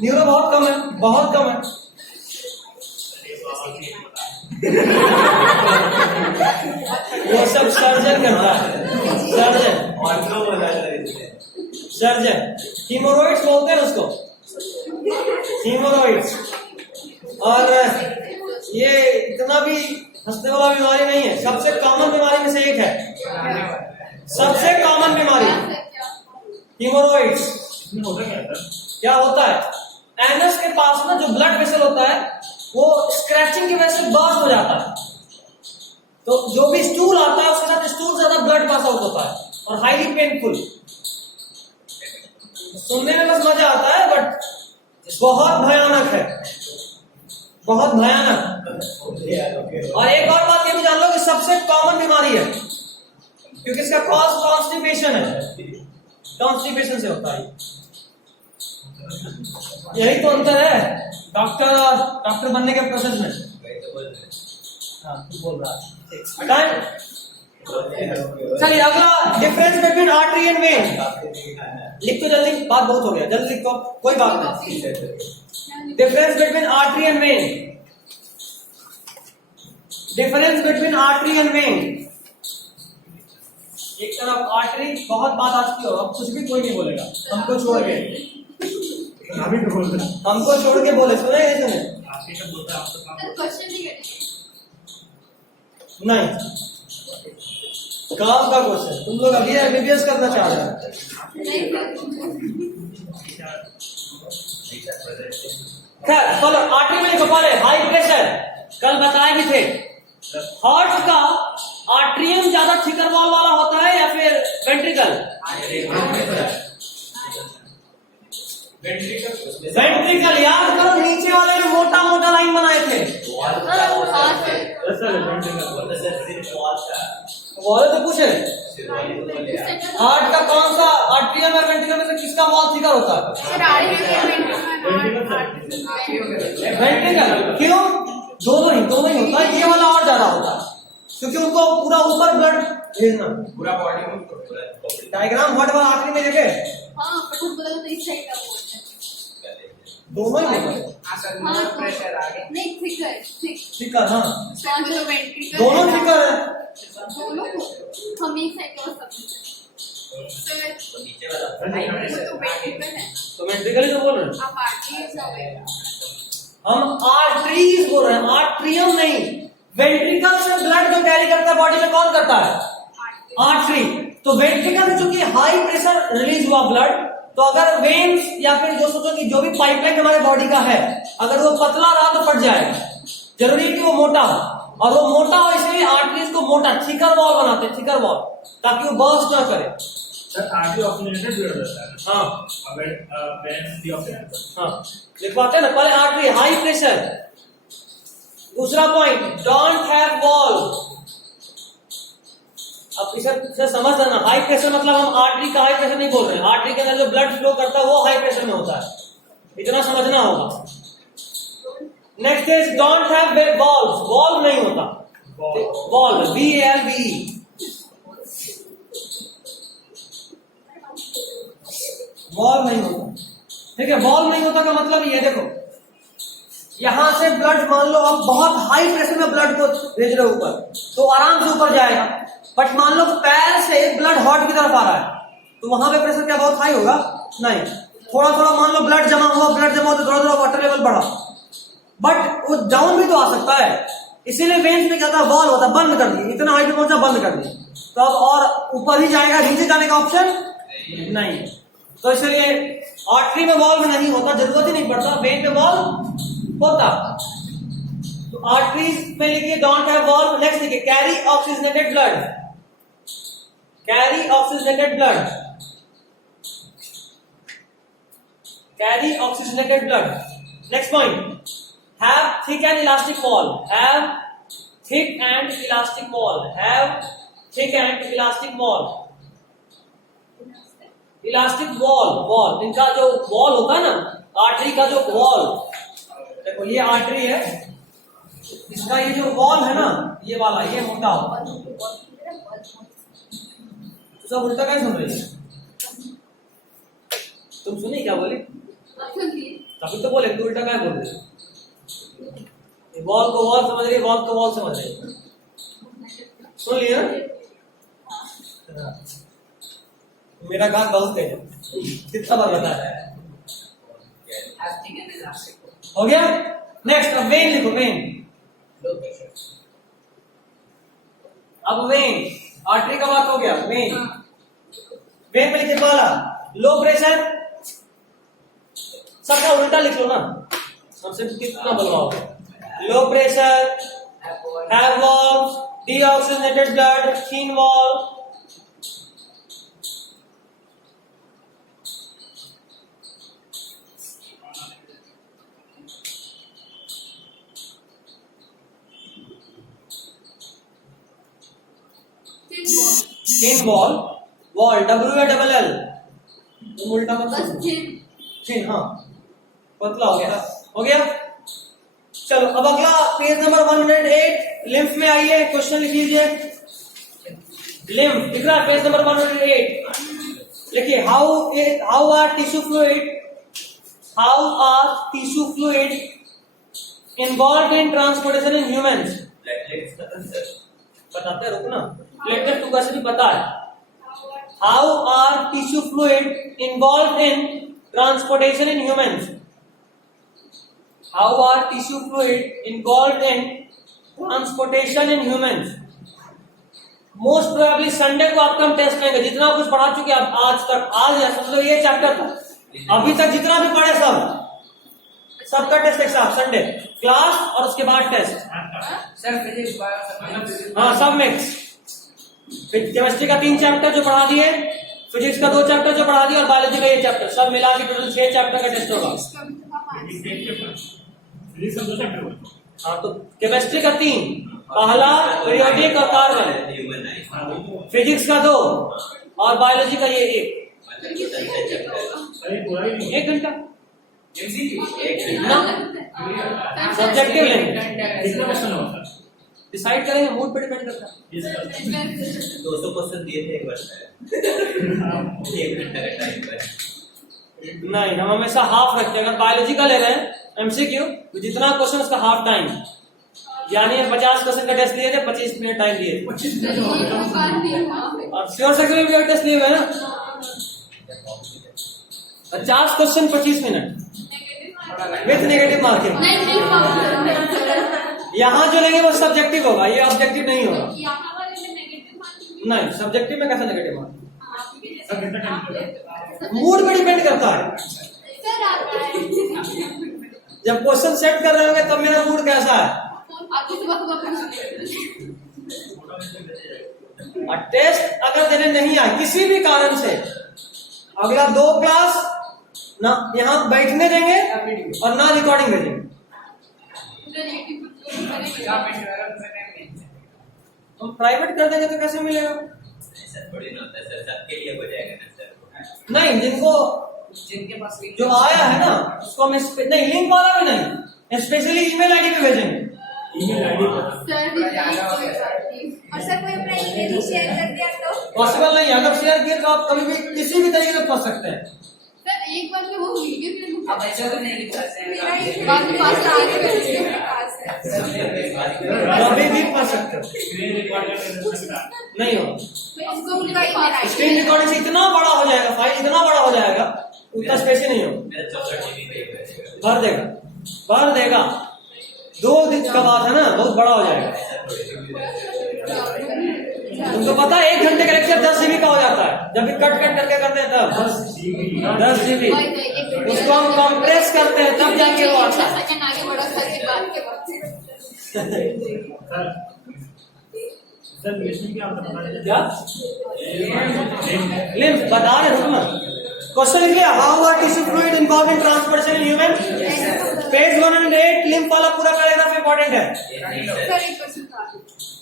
न्यूरो बहुत कम है, बहुत कम है। वो सब सर्जन करता है, सर्जन। और क्यों बोला सर इसने? सर्जन हीमोरॉइड्स बोलते हैं उसको, हीमोरॉइड्स। और ये इतना भी हंसने वाला बीमारी नहीं है, सबसे कॉमन बीमारी में से एक है। सबसे कॉमन बीमारी हीमोरॉइड्स। होता क्या है सर? क्या होता है, एनस के पास ना जो ब्लड वेसल होता है वो स्क्रैचिंग की वजह से बर्स्ट हो जाता है। तो जो भी स्टूल आता है उसके साथ स्टूल ज्यादा ब्लड पास आउट होता है और हाईली पेनफुल। सुनने में बस मजा आता है बट बहुत भयानक है, बहुत भयानक। और एक और बात ये भी जान लो कि सबसे कॉमन बीमारी है, क्योंकि इसका कॉज कॉन्स्टिपेशन है। कॉन्स्टिपेशन से होता है। यही तो अंतर है डॉक्टर और डॉक्टर बनने के प्रोसेस में। हाँ, तू बोल रहा है। चलिए अगला, difference between artery and when. लिख तो जल्दी, बात बहुत हो गया, जल्दी लिखो, कोई बात नहीं। Difference between artery and when. Difference between artery and when. एक तरफ आर्टरी, बहुत बात आज की हो, अब कुछ भी कोई नहीं बोलेगा हमको छोड़ के। अभी तो बोल रहे हमको छोड़ के बोले, सुने नहीं सुने? आपके सब बोलते हैं, आपको काम क्वेश्चन नहीं करेंगे। नहीं, काम का क्वेश्चन। तुम लोग अभी एमबीबीएस करना चाह रहे हो? खैर चलो, आर्टरी में लिखो पहले हाई प्रेशर। कल बताए भी थे, हार्ट का आर्ट्रियम ज्यादा थिकर वॉल वाला होता है या फिर वेंट्रिकल? वेंट्रिकल। याद करो, नीचे वाले ने मोटा मोटा लाइन बनाए थे। बोले तो पूछे, हार्ट का कौन सा आर्ट्रियम और वेंट्रिकल में से किसका वॉल थिकर होता है? वेंट्रिकल। क्यों? दोनों ही होता है। ये वाला और ज्यादा होता है क्योंकि उनको पूरा ऊपर ब्लड भेजना। पूरा बॉडी में डायग्राम व्हाट वाला आखिरी में देखे, हाँ, पटुक बदल तो इस साइड का बोलते हैं। दोनों ही होता है। हाँ, प्रेशर आ गया। नहीं, थिकर, थिकर। हाँ, तो वेंट्रिकल दोनों थिकर है। दोनों को हम एक साइड का सब नीचे वाला तो वेंट्रिकल है। तो वेंट्रिकल ही तो बोल रहे हैं आप आर्टरीज हो, हम। आर्टरीज बोल रहे हैं, आर्ट्रियम नहीं। वेंट्रिकल से ब्लड जो कैरी करता है बॉडी में, कौन करता है? आर्टरी। तो वेंट्रिकल से चूंकि हाई प्रेशर रिलीज हुआ ब्लड, तो अगर वेन्स या फिर जो सोचो कि जो भी पाइपलाइन हमारे बॉडी का है, अगर वो पतला रहा तो फट जाएगा। जरूरी कि वो मोटा हो, और वो मोटा हो इसलिए आर्टरीज को मोटा थिकर वॉल बनाते हैं, थिकर वॉल, ताकि वो बर्स्ट ना करे। सर आर्टरी ऑक्सीजनेटेड ब्लड रहता है। हाँ अगर वेन डीऑक्सीजनेटेड। हाँ, लिखवाते हैं ना पहले, आर्टरी हाई प्रेशर। दूसरा पॉइंट, डोंट हैव वॉल। अब इसे समझ लेना, हाई प्रेशर मतलब हम आर्टरी का हाई प्रेशर नहीं बोल रहे हैं। आर्टरी के अंदर जो ब्लड फ्लो करता है वो हाई प्रेशर में होता है, इतना समझना होगा। Next is don't have valve. Valve नहीं होता, वॉल्व VALVE। वॉल्व नहीं होता, ठीक है। वॉल्व नहीं होता का मतलब ये देखो, यहां से ब्लड, मान लो हम बहुत हाई प्रेशर में ब्लड को भेज रहे ऊपर, तो आराम से ऊपर जाएगा। बट मान लो पैर से ब्लड हार्ट की तरफ आ रहा है, तो वहां पे प्रेशर क्या बहुत हाई होगा? नहीं। थोड़ा थोड़ा मान लो ब्लड जमा हुआ तो थोड़ा थोड़ा वाटर लेवल बढ़ा, बट वो डाउन भी तो आ सकता है। इसीलिए वेन्स में क्या था, वॉल होता है, बंद कर दिए, इतना हाइट में पहुंचा बंद कर दिए, तो अब और ऊपर ही जाएगा, नीचे जाने का ऑप्शन नहीं। तो इसलिए आर्टरी में वॉल्व नहीं होता, जरूरत ही नहीं पड़ता, वेन में वॉल्व होता। तो आर्टरीज में लिखिए डोंट हैव वॉल्व। नेक्स्ट लिखिए carry oxygenated blood, carry oxygenated blood, carry oxygenated blood. Next point, have thick and elastic wall, have thick and elastic wall, have thick and elastic wall, elastic wall, इनका जो wall होता है ना, artery का जो wall, देखो ये artery है, इसका ये जो wall है ना, ये वाला, ये मोटा होता है। तो सब उल्टा क्या सुन रही है? तुम सुनी क्या बोली? तभी तो बोले, तू उल्टा क्या बोल रही? वॉल को वॉल समझ रही, वॉल को वॉल समझ रही, सुन लिया? मेरा काम गलत है, कितना बार बताया है? हो गया। नेक्स्ट, अब वेन लिखो, वेन। अब वेन, आर्टरी का बात हो गया, वेन। वेन में लिखे पहला लो प्रेशर, सबका उल्टा लिख लो ना, हमसे कितना बोलवाओ। Low pressure, have valve, deoxygenated blood, thin valve, thin wall, wall W या डबल एल, तुम उल्टा मत थिन, हाँ पतला हो गया, हो गया। चलो अब अगला पेज नंबर 108, लिम्फ में आइए, क्वेश्चन लिख लीजिए। लिम्फ दिख रहा है, पेज नंबर 108 लिखिए। How are tissue fluid involve in transportation in humans. बताते रुको ना, प्लेटलेट टू कैसे भी पता है। How are tissue fluid involve in transportation in humans. How are tissue fluid involved in transportation in humans? Most probably Sunday को आपका हम टेस्ट लेंगे, जितना कुछ पढ़ा चुके आप आज तक, आज या समझो ये चैप्टर था, अभी तक जितना भी पढ़े सबका टेस्ट एक साथ, संडे क्लास और उसके बाद टेस्ट। हाँ सब मिक्स। केमिस्ट्री का 3 चैप्टर जो पढ़ा दिए, फिजिक्स का 2 चैप्टर जो पढ़ा दिए और बायोलॉजी का ये चैप्टर, सब मिला के टोटल 6 चैप्टर का टेस्ट होगा। हाँ तो केमिस्ट्री का 3, पहला पीरियोडिक और कार्बन, फिजिक्स का 2 और बायोलॉजी का ये 1 घंटा सब्जेक्टिव लेंगे, डिसाइड करेंगे, मूड पे डिपेंड करता है। 200 क्वेश्चन दिए थे एक बार, 1 घंटा का टाइम पर नहीं, हम हमेशा हाफ रखते हैं। अगर बायोलॉजी का ले रहे हैं एमसीक्यू तो जितना क्वेश्चन उसका हाफ टाइम, यानी 50 क्वेश्चन का टेस्ट लिए थे, 25 मिनट टाइम दिए और श्योर सर्किल भी टेस्ट लिए हुए ना, 50 question 25 minute with negative marking. यहाँ जो लेंगे वो सब्जेक्टिव होगा, ये ऑब्जेक्टिव नहीं होगा। नहीं, सब्जेक्टिव में कैसा नेगेटिव मार्किंग? मूड पे डिपेंड करता है। जब क्वेश्चन सेट कर रहे होंगे तब मेरा मूड कैसा है। और टेस्ट अगर देने नहीं आए किसी भी कारण से, अगला 2 क्लास ना यहाँ बैठने देंगे और ना रिकॉर्डिंग भेजेंगे। हम प्राइवेट कर देंगे तो कैसे मिलेगा? सर थोड़ी ना होता है सर, सबके लिए हो जाएगा ना सर। नहीं, जिनके पास जो आया है ना उसको हम नहीं, लिंक वाला भी नहीं, स्पेशली ईमेल आईडी पे भेजेंगे। ईमेल आईडी और सर कोई अपना ईमेल ही शेयर कर दिया तो पॉसिबल नहीं है। अगर शेयर किया तो आप कभी भी किसी भी तरीके से फंस सकते हैं। सर एक बार में वो वीडियो भी अब ऐसा तो नहीं लिख सकते हैं। बाद में पास आगे मेरे पास है, कभी भी फंस सकते हो, स्क्रीन रिकॉर्ड कर सकता नहीं हो। उसको उनका ईमेल आईडी स्क्रीन रिकॉर्डिंग से इतना बड़ा हो जाएगा, फाइल इतना बड़ा हो जाएगा उतना स्पेस ही नहीं हो, मेरा 14 GB देगा। भर देगा, भर देगा। 2 दिन का बात है ना, बहुत बड़ा हो जाएगा। तुमको पता है 1 घंटे का लेक्चर 10 GB का हो जाता है, जब भी कट करके करते हैं तब 10 GB उसको हम कंप्रेस करते हैं तब जाके वो आता है। सेकंड आगे बढ़ो सर की बात के बाद। सर मिशन क्या होता है? क्या लिम्फ बता रहे हो ना। क्वेश्चन लिखिए, how are tissue fluid involve in transportation in human. Page 108 lymph वाला पूरा पैराग्राफ इंपॉर्टेंट है, सर 1% का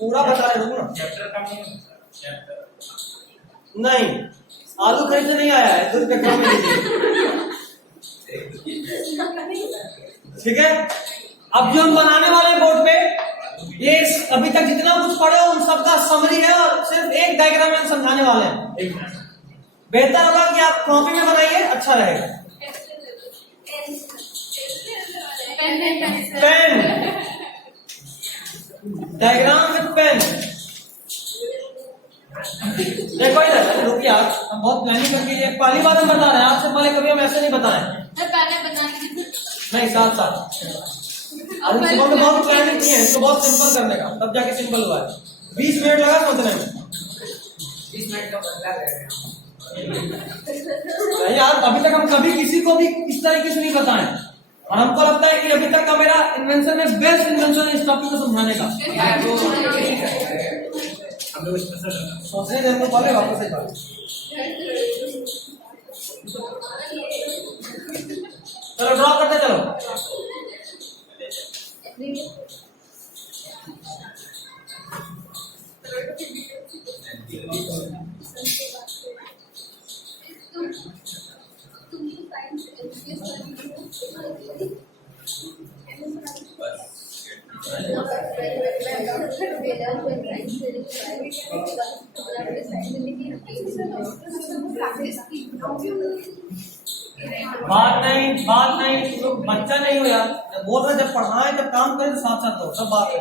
पूरा बता रहे हो ना। चैप्टर का नहीं, आलू खरीदने नहीं आया है, दूध पे कम लीजिए, ठीक है। अब जो हम बनाने वाले हैं बोर्ड पे, ये अभी तक जितना कुछ पढ़े हो उन सबका समरी है और सिर्फ एक डायग्राम में समझाने वाले हैं। बेहतर होगा कि आप कॉपी में बनाइए, अच्छा रहेगा। Pen, diagram with pen. देखो इधर, रुकिए आप, हम बहुत प्लानिंग करके पहली बार हम बता रहे हैं, आपसे पहले कभी हम ऐसे नहीं बताए। पहले बताने की नहीं, साथ साथ आज सुबह में बहुत प्लानिंग की है, इसको बहुत सिंपल करने का, तब जाके सिंपल हुआ है। 20 मिनट लगा सोचने में। 20 मिनट का बदला करेगा। नहीं यार, अभी तक हम कभी किसी को भी इस तरीके से नहीं बताए, और हमको लगता है कि अभी तक का मेरा इन्वेंशन में बेस्ट इन्वेंशन है इस टॉपिक को समझाने का। हम लोग स्पेशल सोचने देने को पहले वापस एक बार चलो ड्रॉ करते चलो। बात नहीं, तो बच्चा नहीं हो यार, जब बोल रहे जब पढ़ाए जब काम करें तो साथ साथ हो, सब बात है।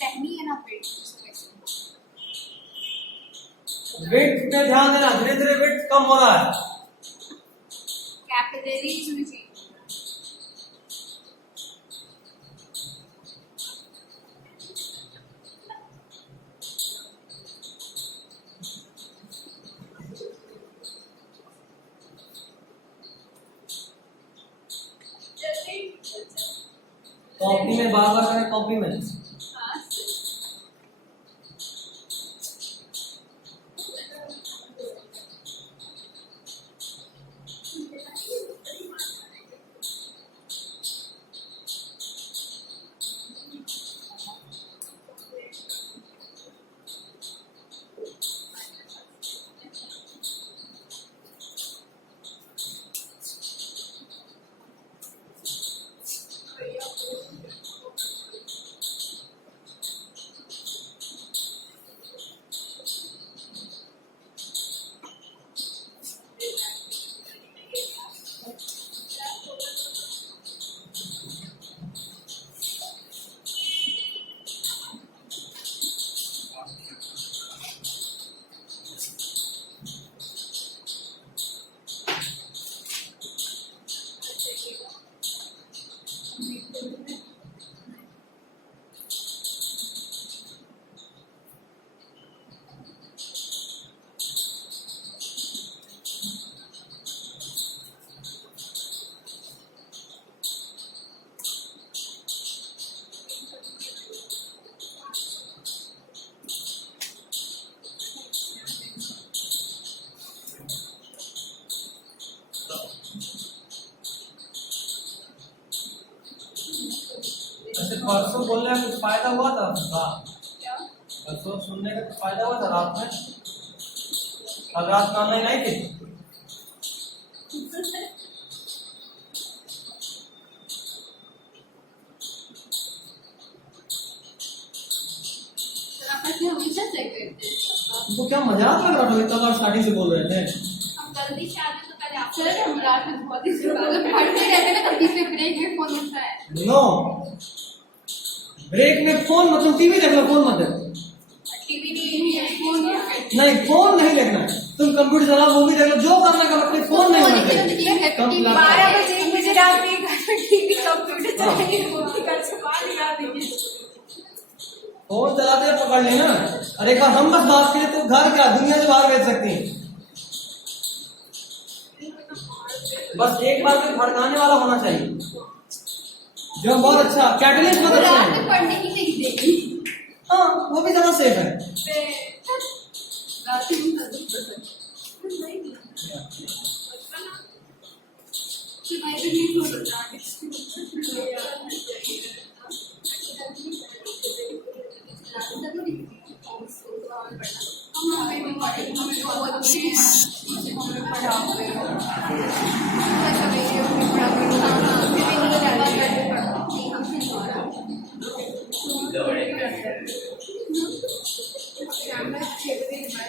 टेक्निक है ना वेट पे ध्यान देना, धीरे धीरे वेट कम हो रहा है। कैपिलरीज में चेंज। कॉपी में बार बार करें, कॉपी में परसों बोलने में कुछ फायदा हुआ था? परसों सुनने का कुछ फायदा हुआ था रात में? कल रात में ऑनलाइन आई थी? हमेशा चेक करते हैं। तुमको क्या मजाक लग रहा था? इतना बार स्टार्टिंग से बोल रहे थे। हम जल्दी से आते तो पहले आपसे हम रात में बहुत ही पढ़ते रहते हैं, तब बीच में ब्रेक में फोन उठता है। नो, ब्रेक में फोन मतलब टीवी देख लो, फोन मत देखो। टीवी नहीं, फोन नहीं, फोन नहीं देखना है। तुम कंप्यूटर चलाओ, मूवी देख लो, जो करना कर, अपने फोन नहीं होना चाहिए। 12 बजे 1 बजे रात में घर में टीवी कंप्यूटर चलाएंगे, मूवी का सामान लगा देंगे। फोन चलाते पकड़ लेना। अरे एक बार हम बस बात करें तो घर क्या दुनिया से बाहर भेज सकती हैं। बस एक बार में भड़काने वाला होना चाहिए, जो बहुत अच्छा कैटलिस्ट बदल रात है। में पढ़ने की नहीं देगी। हाँ, वो भी ज्यादा सेफ है।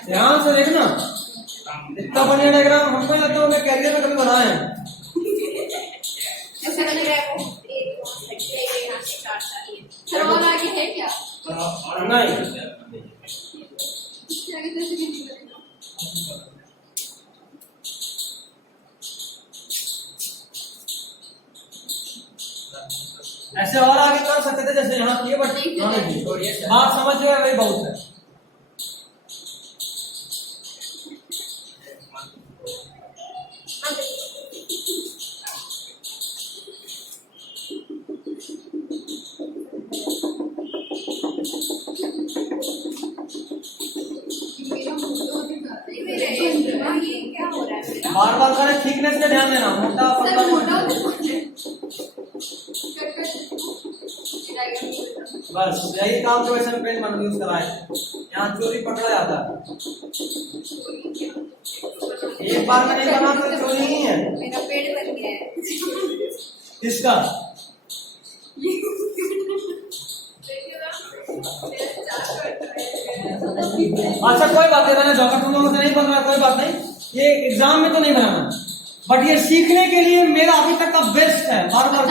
ध्यान से देखना, इतना बढ़िया डायग्राम हमको लगता है मैं कैरियर में कभी बनाया है। ऐसा लग रहा है वो फिर और आगे है क्या? नहीं, ऐसे और आगे कर सकते थे जैसे यहाँ किए, बट बात समझ गए वही बहुत है। ये क्या हो रहा है? बार बार करें, थिकनेस पे ध्यान देना, मोटा पतला बस यही काम जो वैसे पेन बना यूज करा है। यहाँ चोरी पकड़ा जाता है, एक बार में नहीं बना तो चोरी ही है। मेरा पेड़ बन गया है। इसका अच्छा कोई बात नहीं, मैंने जॉकेट तुम लोगों से नहीं बन रहा, कोई बात नहीं, ये एग्जाम में तो नहीं बनाना, बट ये सीखने के लिए मेरा अभी तक का बेस्ट है। बार बार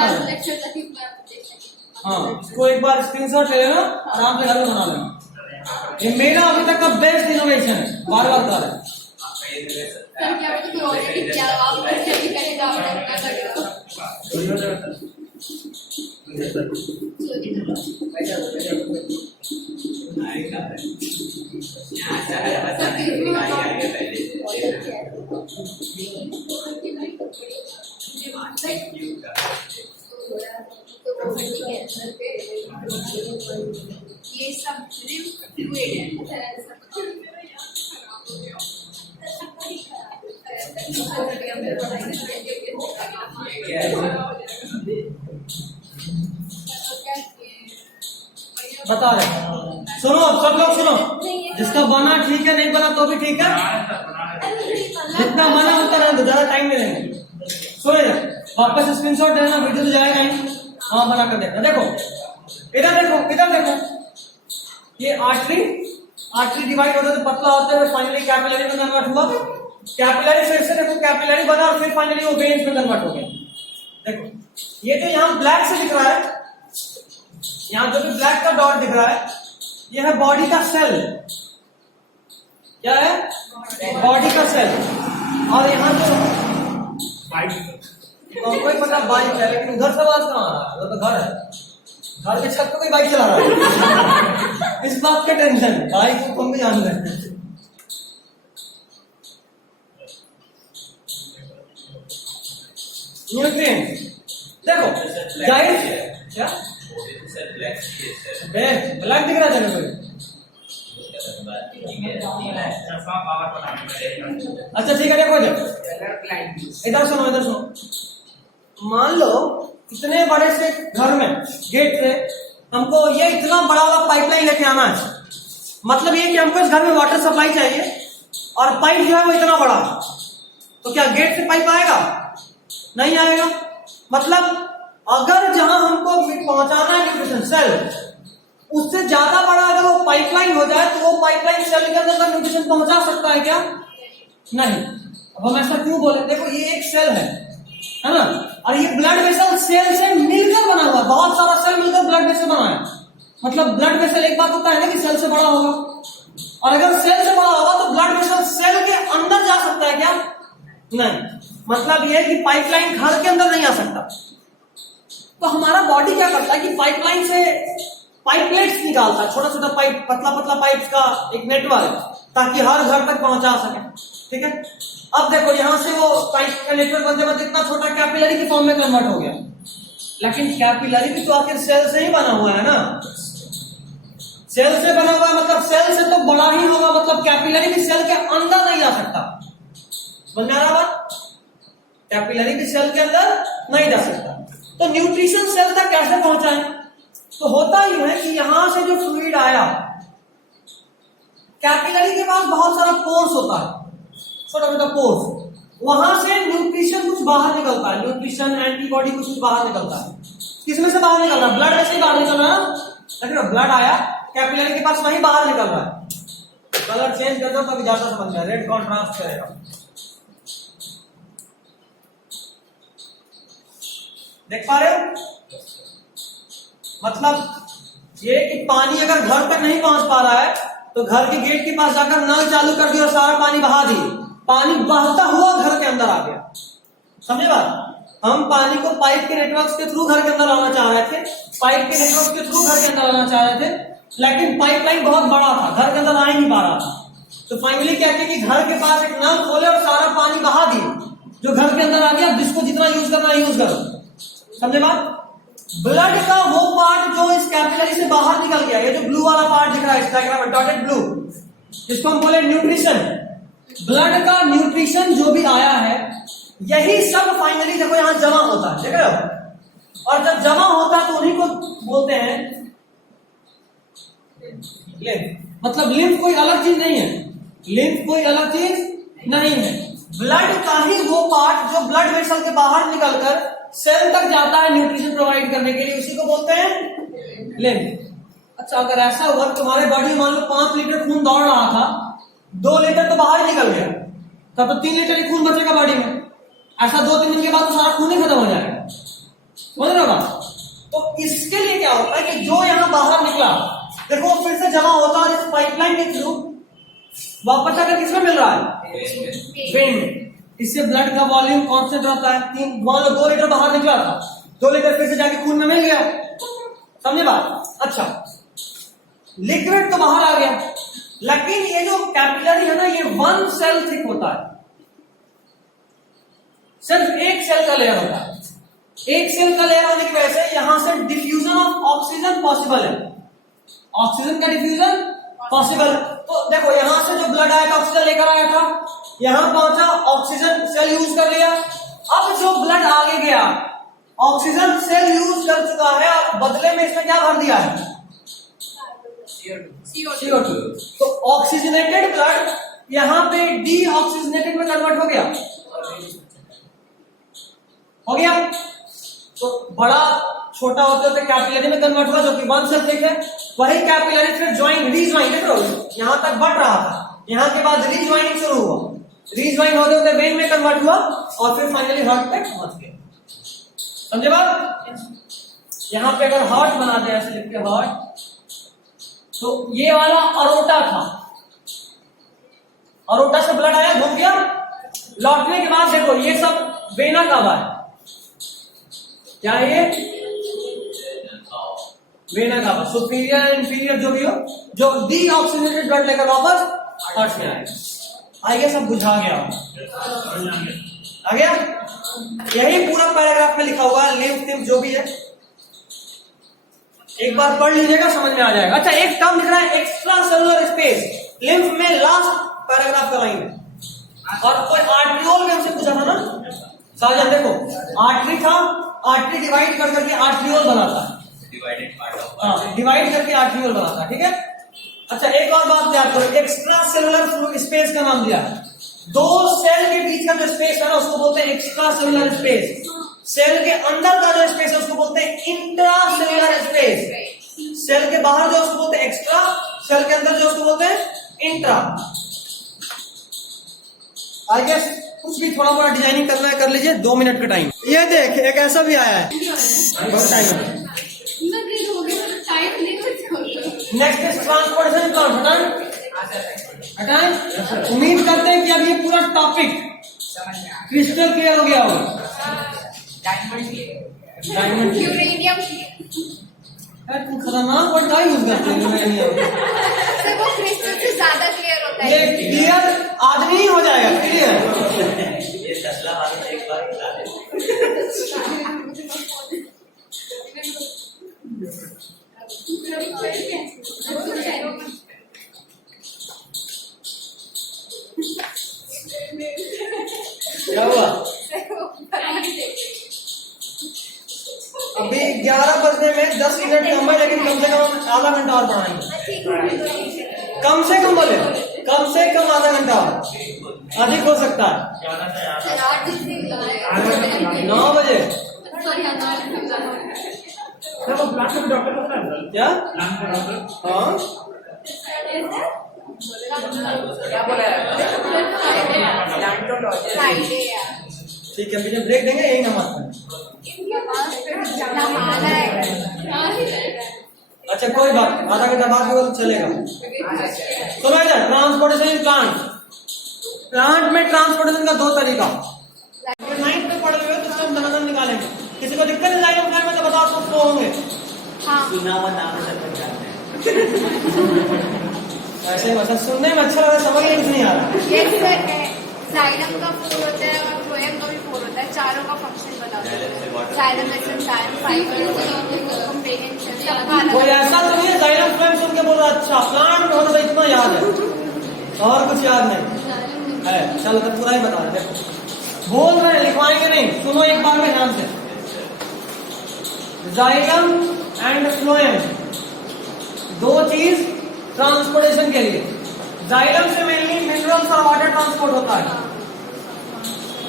हाँ, इसको एक बार स्क्रीनशॉट ले लेना, आराम से घर में बना लेना। ये मेरा अभी तक का बेस्ट इनोवेशन है, बार बार कर ये सब फ्लूइड है। बता रहे, सुनो अब सब लोग सुनो, जिसका बना ठीक है, नहीं बना तो भी ठीक है, जितना बना उतना रहने दो, ज्यादा टाइम नहीं लेंगे। सुने वापस स्क्रीनशॉट लेना, वीडियो तो जाएगा नहीं। हाँ, बना कर देखना। देखो इधर देखो, इधर देखो, ये आर्टरी डिवाइड होता है तो पतला होता है, फाइनली कैपिलरी में कन्वर्ट हुआ। कैपिलरी फिर से देखो, कैपिलरी बना और फिर फाइनली वो वेन्स में कन्वर्ट हो गया। देखो ये जो यहाँ ब्लैक से दिख रहा है, यहाँ जो भी ब्लैक का डॉट दिख रहा है, ये है बॉडी का सेल। क्या है? बॉडी का सेल। और यहाँ तो कोई पता बाइक है, लेकिन उधर से आवाज कहाँ आ रहा है? वो तो घर है, घर के छत पे कोई बाइक चला रहा है। इस बात का टेंशन, बाइक को कम भी जान रहे हैं। न्यूट्रिएंट्स देखो, जाहिर क्या ब्लैक दिख रहा है कोई? अच्छा ठीक है, देखो इधर सुनो, इधर सुनो। मान लो इतने बड़े से घर में गेट से हमको ये इतना बड़ा वाला पाइपलाइन लेके आना है, मतलब ये कि हमको इस घर में वाटर सप्लाई चाहिए और पाइप जो है वो इतना बड़ा, तो क्या गेट से पाइप आएगा? नहीं आएगा। मतलब अगर जहां हमको पहुंचाना है न्यूट्रिशन सेल, उससे ज्यादा बड़ा अगर वो पाइपलाइन हो जाए तो वो पाइपलाइन सेल के अंदर न्यूट्रिशन पहुंचा सकता है क्या? नहीं। अब हम ऐसा क्यों बोले? देखो ये एक सेल है ना, और ये ब्लड वेसल सेल से मिलकर बना हुआ, बहुत सारा सेल मिलकर ब्लड वेसल बना है। मतलब ब्लड वेसल एक बात होता है ना कि सेल से बड़ा होगा, और अगर सेल से बड़ा होगा तो ब्लड वेसल सेल के अंदर जा सकता है क्या? नहीं। मतलब यह कि पाइपलाइन घर के अंदर नहीं आ सकता। तो हमारा बॉडी क्या करता है कि पाइपलाइन से पाइपलेट्स निकालता है, छोटा छोटा पाइप, पतला पतला पाइप का एक नेटवर्क, ताकि हर घर तक पहुंचा सके। ठीक है, अब देखो यहां से वो पाइप का नेटवर्क बनते बनते इतना छोटा कैपिलरी की फॉर्म में कन्वर्ट हो गया। लेकिन कैपिलरी भी तो आखिर सेल से ही बना हुआ है ना, सेल से बना हुआ है, मतलब सेल से तो बड़ा ही होगा, मतलब कैपिलरी भी सेल के अंदर नहीं आ सकता। समझ में आ रहा बात? कैपिलरी भी सेल के अंदर नहीं जा सकता। तो न्यूट्रिशन सेल तक कैसे पहुंचा है? तो होता ही है कि यहां से जो फ्लूइड आया, कैपिलरी के पास बहुत सारा पोर्स होता है, छोटा छोटा पोर्स, वहां से न्यूट्रिशन कुछ बाहर निकलता है, न्यूट्रिशन एंटीबॉडी कुछ बाहर निकलता है। किसमें से बाहर निकल रहा है? ब्लड में से बाहर निकल रहा है ना। लेकिन ब्लड आया कैपिलरी के पास, वहीं बाहर निकल रहा है। कलर चेंज कर दो तभी ज्यादा समझ में, रेड कॉन्ट्रास्ट करेगा। देख पा रहे हो? मतलब ये कि पानी अगर घर तक नहीं पहुंच पा रहा है तो घर के गेट के पास जाकर नल चालू कर दिया और सारा पानी बहा दिए, पानी बहता हुआ घर के अंदर आ गया। समझे बात? हम पानी को पाइप के नेटवर्क के थ्रू घर के अंदर लाना चाह रहे थे, पाइप के नेटवर्क के थ्रू घर के अंदर लाना चाह रहे थे, लेकिन पाइपलाइन बहुत बड़ा था, घर के अंदर आ ही नहीं पा रहा था। तो फाइनली क्या किया कि घर के पास एक नल खोले और सारा पानी बहा दिए, जो घर के अंदर आ गया। जिसको जितना यूज करना है यूज करो। समझे बात? ब्लड का वो पार्ट जो इस कैपिलरी से बाहर निकल गया, ये जो ब्लू वाला पार्ट दिख रहा है इस डायग्राम में, डॉटेड ब्लू, जिसको हम बोले न्यूट्रिशन, ब्लड का न्यूट्रिशन जो भी आया है, यही सब फाइनली देखो यहां जमा होता है। देख रहे हो? और जब जमा होता है तो उन्हीं को बोलते हैं लिम्फ। मतलब लिम्फ कोई अलग चीज नहीं है, लिम्फ कोई अलग चीज नहीं है, ब्लड का ही वो पार्ट जो ब्लड वेसल के बाहर निकलकर सेल तक जाता है न्यूट्रिशन प्रोवाइड करने के लिए, उसी को बोलते हैं लिम्फ। अच्छा, अगर ऐसा हुआ तुम्हारे बॉडी में मान लो 5 लीटर खून दौड़ रहा था, 2 लीटर तो बाहर निकल गया, तब तो 3 लीटर ही खून बचेगा बॉडी में। ऐसा 2-3 दिन के बाद तो सारा खून ही खत्म हो जाएगा। समझ रहे हो बात? तो इसके लिए क्या होता है कि जो यहां बाहर निकला, देखो फिर से जमा होता है इस पाइपलाइन के थ्रू, वापस आकर किसमें मिल रहा है? वेन में। इससे ब्लड का वॉल्यूम कांस्टेंट रहता है। 2 लीटर बाहर निकला था, 2 लीटर फिर से जाके खून में मिल गया। समझे बात? अच्छा, लिक्विड तो बाहर आ गया, लेकिन ये जो कैपिलरी है ना, ये 1 सेल थिक होता है, सिर्फ 1 सेल का लेयर होता है। 1 सेल का लेयर होने की वजह से यहां से डिफ्यूजन ऑफ ऑक्सीजन पॉसिबल है, ऑक्सीजन का डिफ्यूजन पॉसिबल। तो देखो यहां से जो ब्लड आया था ऑक्सीजन लेकर आया था, यहां पहुंचा, ऑक्सीजन सेल यूज कर लिया। अब जो ब्लड आगे गया, ऑक्सीजन सेल यूज कर चुका है, और बदले में इसमें क्या भर दिया है? CO2। तो ऑक्सीजनेटेड ब्लड यहां पे डीऑक्सीजनेटेड में कन्वर्ट हो गया, हो गया। तो बड़ा छोटा होते होते कैपिलरी में कन्वर्ट हुआ, जो कि 1 सेल थिक है। वही कैपिलरी फिर ज्वाइन, रीज्वाइन, देख रहे हो यहां तक बढ़ रहा था, यहां के बाद रीज्वाइनिंग शुरू हुआ, रीज्वाइन होते होते वेन में कन्वर्ट हुआ, और फिर फाइनली हार्ट तक पहुंच गया। समझे बात? यहां पे अगर हार्ट बना दे, ऐसे लिख के हार्ट, तो ये वाला अरोटा था, अरोटा से ब्लड आया, घूम गया, लौटने के बाद देखो ये सब वेना कावा है। क्या है ये? Vena cava. सुपीरियर इंफीरियर जो भी हो, जो डीऑक्सीजनेटेड ब्लड लेकर वापस हार्ट में आएगा। आइए, सब बुझा गया, आ गया? यही पूरा पैराग्राफ में लिखा हुआ है, लिम्फ टिम्फ जो भी है, एक बार पढ़ लीजिएगा, समझ में आ जाएगा। अच्छा, एक टर्म लिख रहा है एक्स्ट्रा सेलुलर स्पेस, लिम्फ में लास्ट पैराग्राफ का लाइन है। और कोई आर्ट्रियोल में हमसे पूछा था ना साजन, देखो आर्टरी था, आर्टरी डिवाइड कर करके आर्ट्रियोल बनाता है, डिवाइड करके आर्ट्रियोल बनाता है। ठीक है? अच्छा, एक और बात याद करो, एक्स्ट्रा सेलुलर स्पेस का नाम दिया है। 2 सेल के बीच का जो स्पेस है ना, उसको बोलते हैं एक्स्ट्रा सेलुलर स्पेस। सेल के अंदर का जो स्पेस है उसको बोलते हैं इंट्रा सेलुलर स्पेस। सेल के बाहर जो उसको बोलते हैं एक्स्ट्रा, सेल के अंदर जो उसको बोलते हैं इंट्रा। आई गेस कुछ भी थोड़ा बड़ा डिजाइनिंग करना है कर लीजिए, 2 मिनट का टाइम। ये देख, एक ऐसा भी आया है, बहुत टाइम है। Next is transportation plant. हटाएं। उम्मीद करते हैं कि अब ये पूरा टॉपिक समझ में आ क्रिस्टल क्लियर हो गया होगा। डायमंड के डायमंड यूरेनियम यार तुम खतरनाक वर्ड का यूज करते हो। से वो क्रिस्टल से ज्यादा क्लियर होता ये है। क्लियर आदमी ही हो जाएगा क्लियर। ये टेस्ला वाले से एक बार खिला दे। क्या हुआ? अभी 11 बजने में 10 मिनट कम है, लेकिन कम से कम आधा घंटा और पढ़ाएंगे। कम से कम बोले, कम से कम आधा घंटा और अधिक हो सकता है। 9 बजे सर वो प्लांट के डॉक्टर को पता है क्या? प्लांट के डॉक्टर हाँ क्या बोला प्लांटोलॉजी फ्राइडे यार ठीक है, मुझे ब्रेक देंगे यही नमाज में। इनके पास फिर नहाना है। अच्छा कोई बात, आधा घंटा बाद भी चलेगा। सुनो इधर, ट्रांसपोर्टेशन प्लांट। प्लांट में ट्रांसपोर्टेशन का 2 तरीका। 9th में पढ़े हुए तो हम दनादन निकालेंगे। किसी को दिक्कत नहीं जाएगी प्लांट में तो बताओ, तो फ्लो होंगे। हाँ सुना हुआ नाम से तक जानते हैं। ऐसे वैसे सुनने में अच्छा लग रहा है, समझ में कुछ नहीं आ रहा। ये सर है, जाइलम का फूल होता है और फ्लोएम का भी फूल होता है। चारों का फंक्शन बता दो। जाइलम एसेंसाइल फाइबर कंपेनियन सबका अलग कोई ऐसा तो नहीं है जाइलम फ्लोएम सुन के बोल रहा अच्छा प्लांट में होता तो इतना याद है और कुछ याद नहीं है। चलो तो पूरा ही बता रहे, देखो बोल रहे हैं, लिखवाएंगे नहीं। सुनो एक बार में ध्यान से, जाइलम एंड फ्लोएम 2 चीज ट्रांसपोर्टेशन के लिए। जाइलम से मेनली मिनरल्स और वाटर ट्रांसपोर्ट होता है,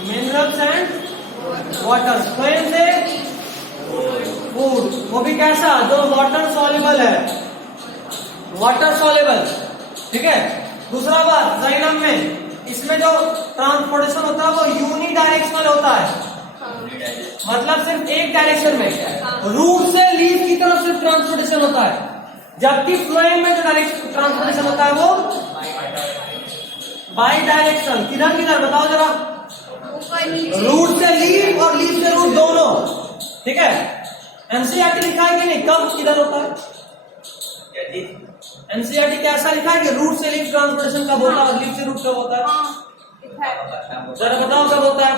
मिनरल्स एंड वाटर। फ्लोएम से फूड, वो भी कैसा जो वाटर सॉल्युबल है, वाटर सॉल्युबल, ठीक है। दूसरा बात, जाइलम में इसमें जो ट्रांसपोर्टेशन होता है वो यूनिडायरेक्शनल होता है, मतलब सिर्फ एक डायरेक्शन में, रूट से लीफ की तरफ सिर्फ ट्रांसपोर्टेशन होता है। जबकि फ्लोएम में जो डायरेक्शन ट्रांसपोर्टेशन होता है वो बाई डायरेक्शन। किधर किधर बताओ जरा? ऊपर नीचे। रूट से लीफ और लीफ से रूट दोनों, ठीक है। एनसीईआरटी लिखा है कि नहीं, कब किधर होता है? एनसीईआरटी कैसा लिखा है कि रूट से लीफ ट्रांसपोर्टेशन कब होता है और लीफ से रूट कब होता है? जरा बताओ कब होता है?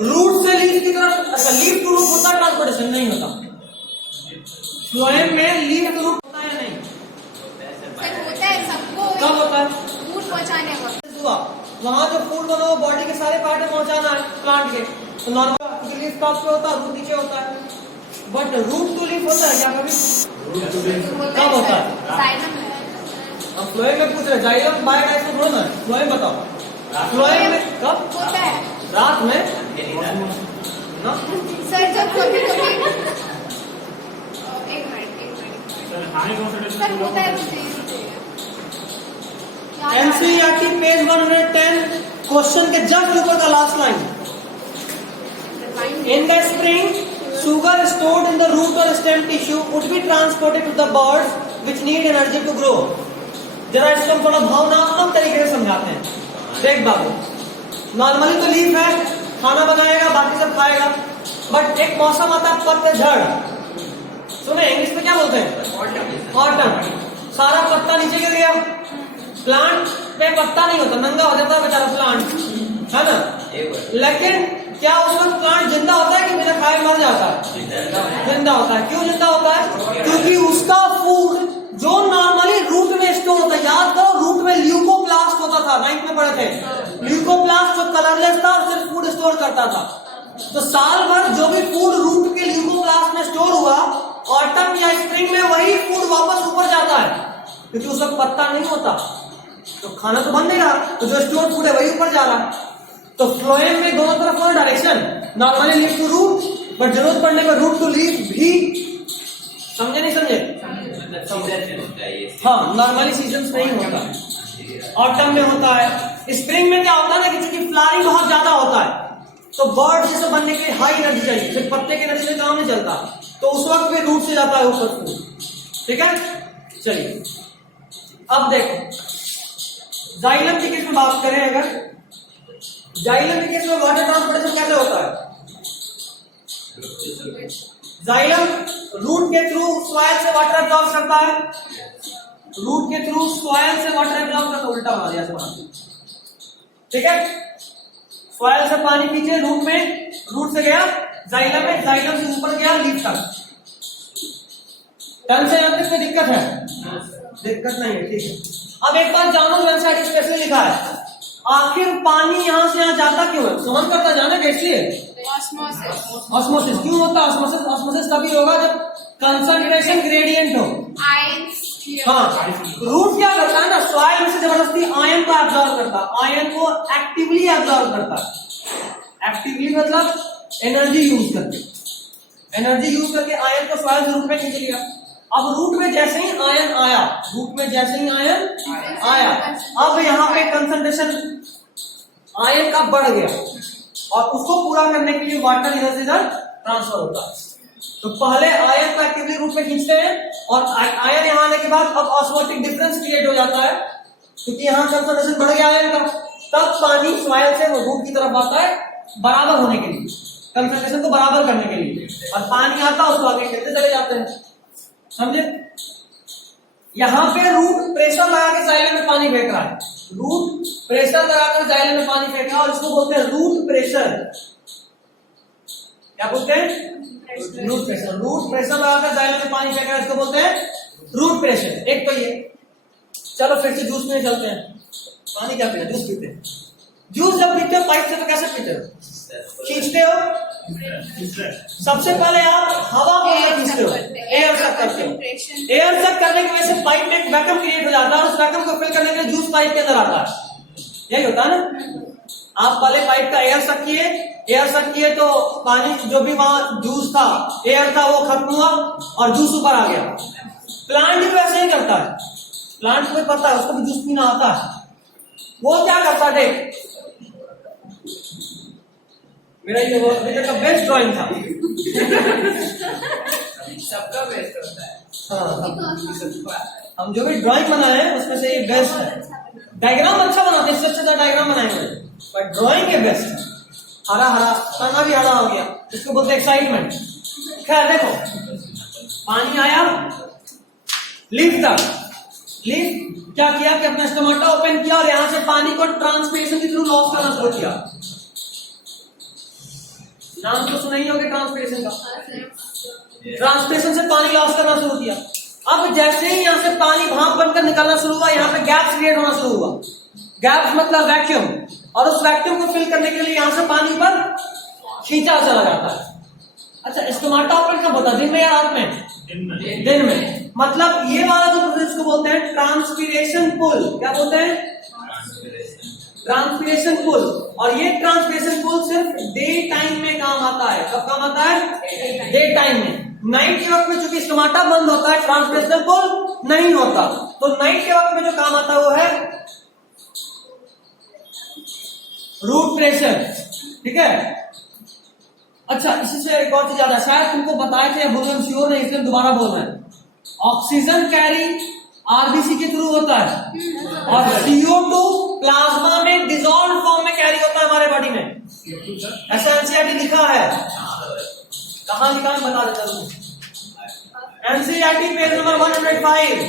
रूट से लीफ की तरफ, अच्छा लीफ टू रूट होता है ट्रांसपोर्टेशन, नहीं होता। फ्लोएम में लीफ टू रूट होता है या नहीं? सर होता है सबको। कब होता है? फूड पहुंचाने वक्त। वहां जो फूड बना वो बॉडी के सारे पार्ट में पहुंचाना है प्लांट के, तो नॉर्मल लीफ टॉप पे होता है, रूट नीचे होता है। बट रूट टू लीफ होता है क्या कभी? कब होता है? जाइलम में। हम फ्लोएम में पूछ रहे, जाइलम बाय डायरेक्शन थोड़ा ना, फ्लोएम बताओ। फ्लोएम में कब होता है रात में ना? सर जब कभी कभी एक मिनट सर हानि कौन सर होता है मुझे एनसीईआरटी पेज 110 क्वेश्चन के जस्ट ऊपर का last line. In the spring, sugar stored in the root or stem tissue would be transported to the birds which need energy to grow. जरा इसको हम थोड़ा भावनात्मक तरीके से समझाते हैं। देख बाबू, नॉर्मली तो लीफ है, खाना बनाएगा, बाकी सब खाएगा, बट एक मौसम आता है पतझड़। सुने इंग्लिश में क्या बोलते हैं? ऑटम। सारा पत्ता नीचे गिर गया, प्लांट पे पत्ता नहीं होता, नंगा हो जाता है बेचारा प्लांट, है ना। लेकिन क्या उस वक्त प्लांट जिंदा होता है कि बिना खाए मर जाता है? जिंदा होता है। क्यों जिंदा होता है? क्योंकि उसका फूड जो नॉर्मली रूट में स्टोर होता है, याद करो रूट में ल्यूकोप्लास्ट होता था, 9th में पढ़े थे। ल्यूकोप्लास्ट जो कलरलेस था और सिर्फ फूड स्टोर करता था। तो साल भर जो भी फूड रूट के ल्यूकोप्लास्ट में स्टोर हुआ, ऑटम या स्प्रिंग में वही फूड वापस ऊपर जाता है, क्योंकि उस वक्त पत्ता नहीं होता, तो खाना तो बन नहीं रहा, तो जो स्टोर फूड है वही ऊपर जा रहा है। तो फ्लोएम में दोनों तरफ और direction, normally leaf to root, but जरूरत पड़ने पर रूट टू लीफ भी। समझे नहीं समझे? हाँ, नॉर्मली सीजन नहीं होता, ऑटम में होता है। स्प्रिंग में क्या होता है ना कि चूंकि फ्लावरिंग बहुत ज्यादा होता है, तो बर्ड जैसे बनने के लिए हाई एनर्जी चाहिए, सिर्फ पत्ते की एनर्जी से काम नहीं चलता, तो उस वक्त भी रूट से जाता है ऊपर फूड, ठीक है। चलिए अब देखो, जाइलम के केस में बात करें, अगर जाइलम के केस में वाटर ट्रांसपोर्टेशन कैसे होता है? जाइलम रूट के थ्रू सॉइल से वाटर एब्जॉर्ब करता है, रूट के थ्रू सॉइल से वाटर एब्जॉर्ब करता है, उल्टा बना दिया बना, ठीक है। सॉइल से पानी पीछे रूट में, रूट से गया जाइलम में, जाइलम से ऊपर गया लीफ तक। टर्म से यहाँ तक कोई दिक्कत है? दिक्कत नहीं है, ठीक है। अब एक बात जानो, वेबसाइट स्पेशली लिखा है, आखिर पानी यहां से यहां जाता क्यों है? सहन करता जाना इसलिए ऑस्मोसिस। ऑस्मोसिस क्यों होता है? ऑस्मोसिस ऑस्मोसिस तभी होगा जब कंसंट्रेशन ग्रेडियंट हो। आयंस। हाँ, रूट क्या करता है ना, सॉइल में से जबरदस्ती आयन को एब्जॉर्ब करता है, आयन को एक्टिवली एब्जॉर्ब करता है। एक्टिवली मतलब एनर्जी यूज करके, एनर्जी यूज करके आयन को सॉइल से रूट में खींच लिया। अब रूट में जैसे ही आयन आया, रूट में जैसे ही आयन आया, अब यहाँ पे कंसंट्रेशन आयन का बढ़ गया और उसको पूरा करने के लिए वाटर इधर से इधर ट्रांसफर होता है। तो पहले आयन को एक्टिवली रूट में खींचते हैं और आयन यहाँ आने के बाद अब ऑस्मोटिक डिफरेंस क्रिएट हो जाता है, क्योंकि यहाँ कंसंट्रेशन बढ़ गया आयन का। तब पानी सॉइल से रूट की तरफ आता है बराबर होने के लिए, कंसंट्रेशन को बराबर करने के लिए, और पानी आता है उसको आगे खेलते चले जाते हैं, समझे। यहां पे रूट प्रेशर लगा के जाइलम में पानी फेंक रहा है, रूट प्रेशर लगाकर जाइलम में पानी फेंक रहा है और इसको बोलते हैं रूट प्रेशर। क्या बोलते हैं? Root pressure. रूट प्रेशर लगाकर जाइलम में पानी फेंक रहा है, इसको बोलते हैं रूट प्रेशर। एक तो ये। चलो फिर से जूस में चलते हैं। पानी क्या पीते हैं? जूस पीते हैं। जूस जब पीते हो पाइप से तो कैसे पीते हो? खींचते हो। सबसे पहले आप हवा को खींचते हो, एयर सक करते हो। एयर सक करने की वजह से पाइप में एक वैक्यूम क्रिएट हो जाता है और उस वैक्यूम को फिल करने के लिए जूस पाइप के अंदर आता है। यही होता है ना। आप पहले पाइप का एयर सक किए, एयर सक किए तो पानी जो भी वहां जूस था, एयर था, वो खत्म हुआ और जूस ऊपर आ गया। प्लांट भी वैसे ही करता है। प्लांट को पता है, उसको भी जूस पीना आता है। वो क्या करता है? मेरा ये वो का बेस्ट ड्राइंग था। सबका बेस्ट होता है। हाँ, हम जो भी ड्राइंग बनाए हैं उसमें से ये बेस्ट है। डायग्राम अच्छा बनाते हैं, सबसे ज्यादा डायग्राम बनाएंगे, पर ड्राइंग के बेस्ट है। हरा हरा, तना भी हरा हो गया, इसको बोलते हैं एक्साइटमेंट। खैर देखो, पानी आया लीफ तक, लीफ क्या किया कि अपना स्टोमाटा ओपन किया और यहां से पानी को ट्रांसपिरेशन के थ्रू लॉस करना शुरू किया। नाम तो सुना ही होगा ट्रांसपिरेशन का। ट्रांसपिरेशन से पानी लॉस करना शुरू किया। अब जैसे ही यहां से पानी भाप बनकर निकलना शुरू हुआ, यहाँ पे गैप्स क्रिएट होना शुरू हुआ। गैप्स मतलब वैक्यूम, और उस वैक्यूम को फिल करने के लिए यहां से पानी पर खींचा चला जाता है। अच्छा, स्टोमाटा ओपन कब होता है? दिन में या रात में? दिन में। मतलब ये वाला जो प्रोसेस को बोलते हैं ट्रांसपिरेशन पुल। क्या बोलते हैं? Transpiration pull. और ये ट्रांसपिरेशन पुल सिर्फ डे टाइम में काम आता है। कब काम आता है? डे टाइम में। नाइट के वक्त में चूंकि स्टोमाटा बंद होता है, ट्रांसपिरेशन पुल नहीं होता, तो नाइट के वक्त में जो काम आता है वो है रूट प्रेशर। ठीक है। अच्छा, इससे एक और चीज ज्यादा शायद तुमको बताए थे या बोलना श्योर नहीं, इसलिए दोबारा बोल रहे हैं। ऑक्सीजन कैरी आरबीसी के थ्रू होता है और CO2 प्लाज्मा में डिसॉल्व फॉर्म में कैरी होता है हमारे बॉडी में। ऐसा एनसीईआरटी लिखा है। कहां लिखा है बता देता हूं। एनसीईआरटी पेज नंबर 105,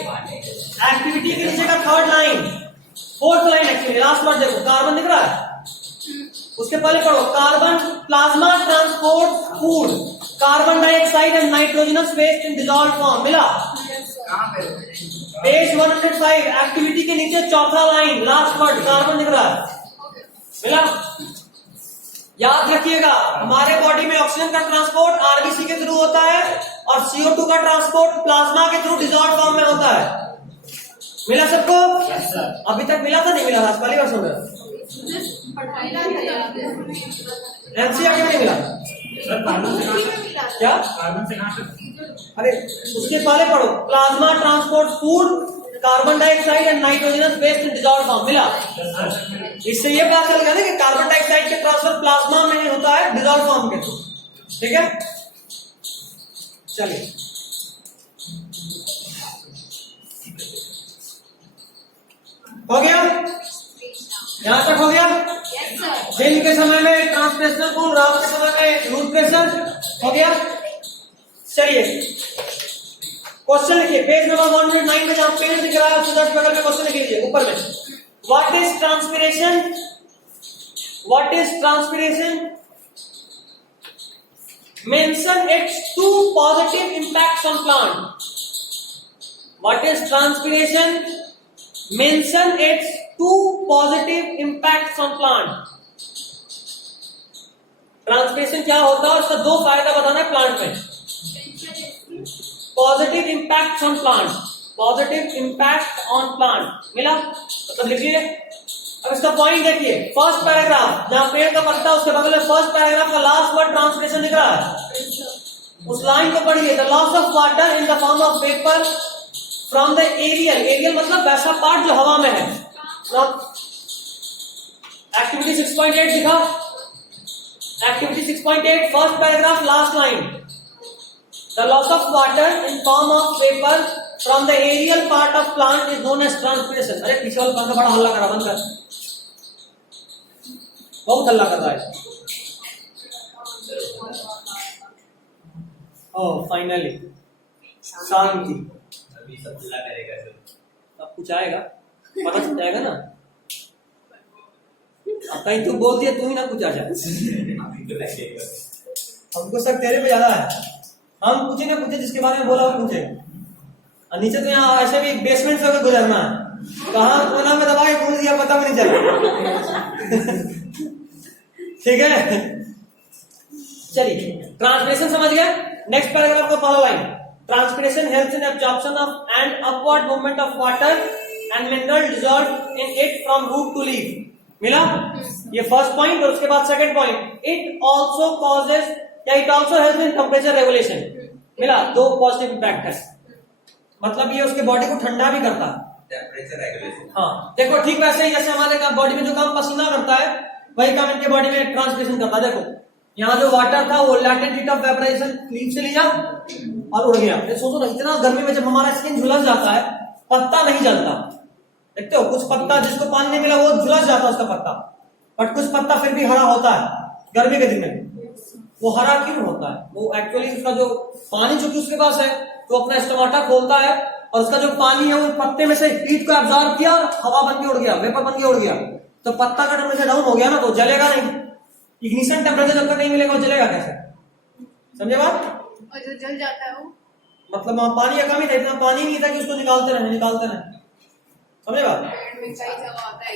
एक्टिविटी के नीचे का third line, fourth line, actually last word देखो, कार्बन दिख रहा है, उसके पहले पढ़ो, carbon plasma transport food, carbon dioxide and nitrogenous waste in dissolve form. मिला? पेज 105, एक्टिविटी के नीचे चौथा लाइन, लास्ट वर्ड, कार्बन दिख रहा है। मिला? याद रखिएगा, हमारे बॉडी में ऑक्सीजन का ट्रांसपोर्ट आरबीसी के थ्रू होता है और CO2 का ट्रांसपोर्ट प्लाज्मा के थ्रू डिसॉल्व फॉर्म में होता है। मिला सबको? अभी तक मिला था? नहीं मिला था? पहली बार सुन रहे? एनसीईआरटी में नहीं मिला? क्या? कार्बन से कहां तक? अरे उसके पहले पढ़ो, plasma transport food, carbon dioxide and nitrogenous waste in dissolve form. मिला? इससे ये पता चल गया ना कि कार्बन डाइऑक्साइड के ट्रांसफर प्लाज्मा में होता है डिसॉल्व फॉर्म के थ्रू। ठीक है, चलिए हो गया? यहां तक हो गया? Yes sir. दिन के समय में ट्रांसप्रेशनल कोण, रात के समय में रूट प्रेशर। हो गया? चलिए क्वेश्चन लिखिए पेज नंबर 109 में, जहां पेज दिख रहा है उसके जस्ट बगल में क्वेश्चन लिख लीजिए ऊपर में। What is transpiration? What is transpiration? Mention it's 2 positive impacts on plant. What is transpiration? Mention it's 2 positive impacts on plant. Transpiration क्या होता है, उसका 2 फायदा बताना है प्लांट में। Positive impact on plant, positive impact on plant मिला, मतलब लिखिए। अब इसका पॉइंट देखिए, फर्स्ट पैराग्राफ जहां पेड़ का पत्ता उसके बगल में फर्स्ट पैराग्राफ का लास्ट वर्ड ट्रांसपिरेशन लिख रहा है, उस लाइन को पढ़िए। The loss of water in the form of vapour from the aerial, aerial मतलब वैसा पार्ट जो हवा में है। एक्टिविटी 6.8 दिखा, activity 6.8 first paragraph last line. The loss of water in form of vapor from the aerial part of plant is known as transpiration. अरे पीछे वाला पंखा बड़ा हल्ला कर रहा, बंद कर, बहुत हल्ला कर रहा है। ओह फाइनली शांति। अभी सब हल्ला करेगा सर। अब कुछ आएगा, पता चल जाएगा ना। अब कहीं तू बोल दिया, तू ही ना कुछ आ जाए। अभी तो लगेगा। हमको सब तेरे पे ज्यादा है, हम पूछे ना पूछे, जिसके बारे में बोला वो पूछे। और नीचे तो यहाँ ऐसे भी बेसमेंट से होकर गुजरना है, कहाँ कोना में दबा के भूल दिया पता भी नहीं चला। ठीक है, चलिए ट्रांसपिरेशन समझ गया। नेक्स्ट पैराग्राफ का पहला line, transpiration helps in absorption of and upward movement of water and mineral dissolved in it from root to leaf. मिला ये फर्स्ट पॉइंट। और उसके बाद second point, it also causes या it also help in temperature regulation. मिला 2 positive impact है, मतलब ये उसके बॉडी को ठंडा भी करता है, टेम्परेचर रेगुलेशन। हाँ देखो ठीक वैसे ही जैसे हमारे बॉडी में जो काम पसीना करता है वही काम इनके बॉडी में ट्रांसपिरेशन करता है। देखो यहाँ जो वाटर था वो latent heat of vaporisation leaf से लिया और उड़ गया। सोचो ना, इतना गर्मी में जब हमारा स्किन झुलस जाता है, पत्ता नहीं जलता। देखते हो कुछ पत्ता जिसको पानी नहीं मिला वो झुलस जाता है उसका पत्ता, बट कुछ पत्ता फिर भी हरा होता है गर्मी के दिन में। वो हरा क्यों होता है? वो एक्चुअली उसका जो पानी चूंकि उसके पास है तो अपना स्टोमाटा खोलता है और उसका जो पानी है वो पत्ते में से हीट को एब्जॉर्ब किया, हवा बन के उड़ गया, वेपर बन के उड़ गया, तो पत्ता का टेम्परेचर डाउन हो गया ना, तो जलेगा नहीं। इग्निशन टेम्परेचर जब तक नहीं मिलेगा वो जलेगा कैसे? समझे बात? और जो जल जाता है वो मतलब वहां पानी का कमी था, इतना पानी नहीं था कि उसको निकालते रहे। समझे बात? पेड़ में कई जगह होता है।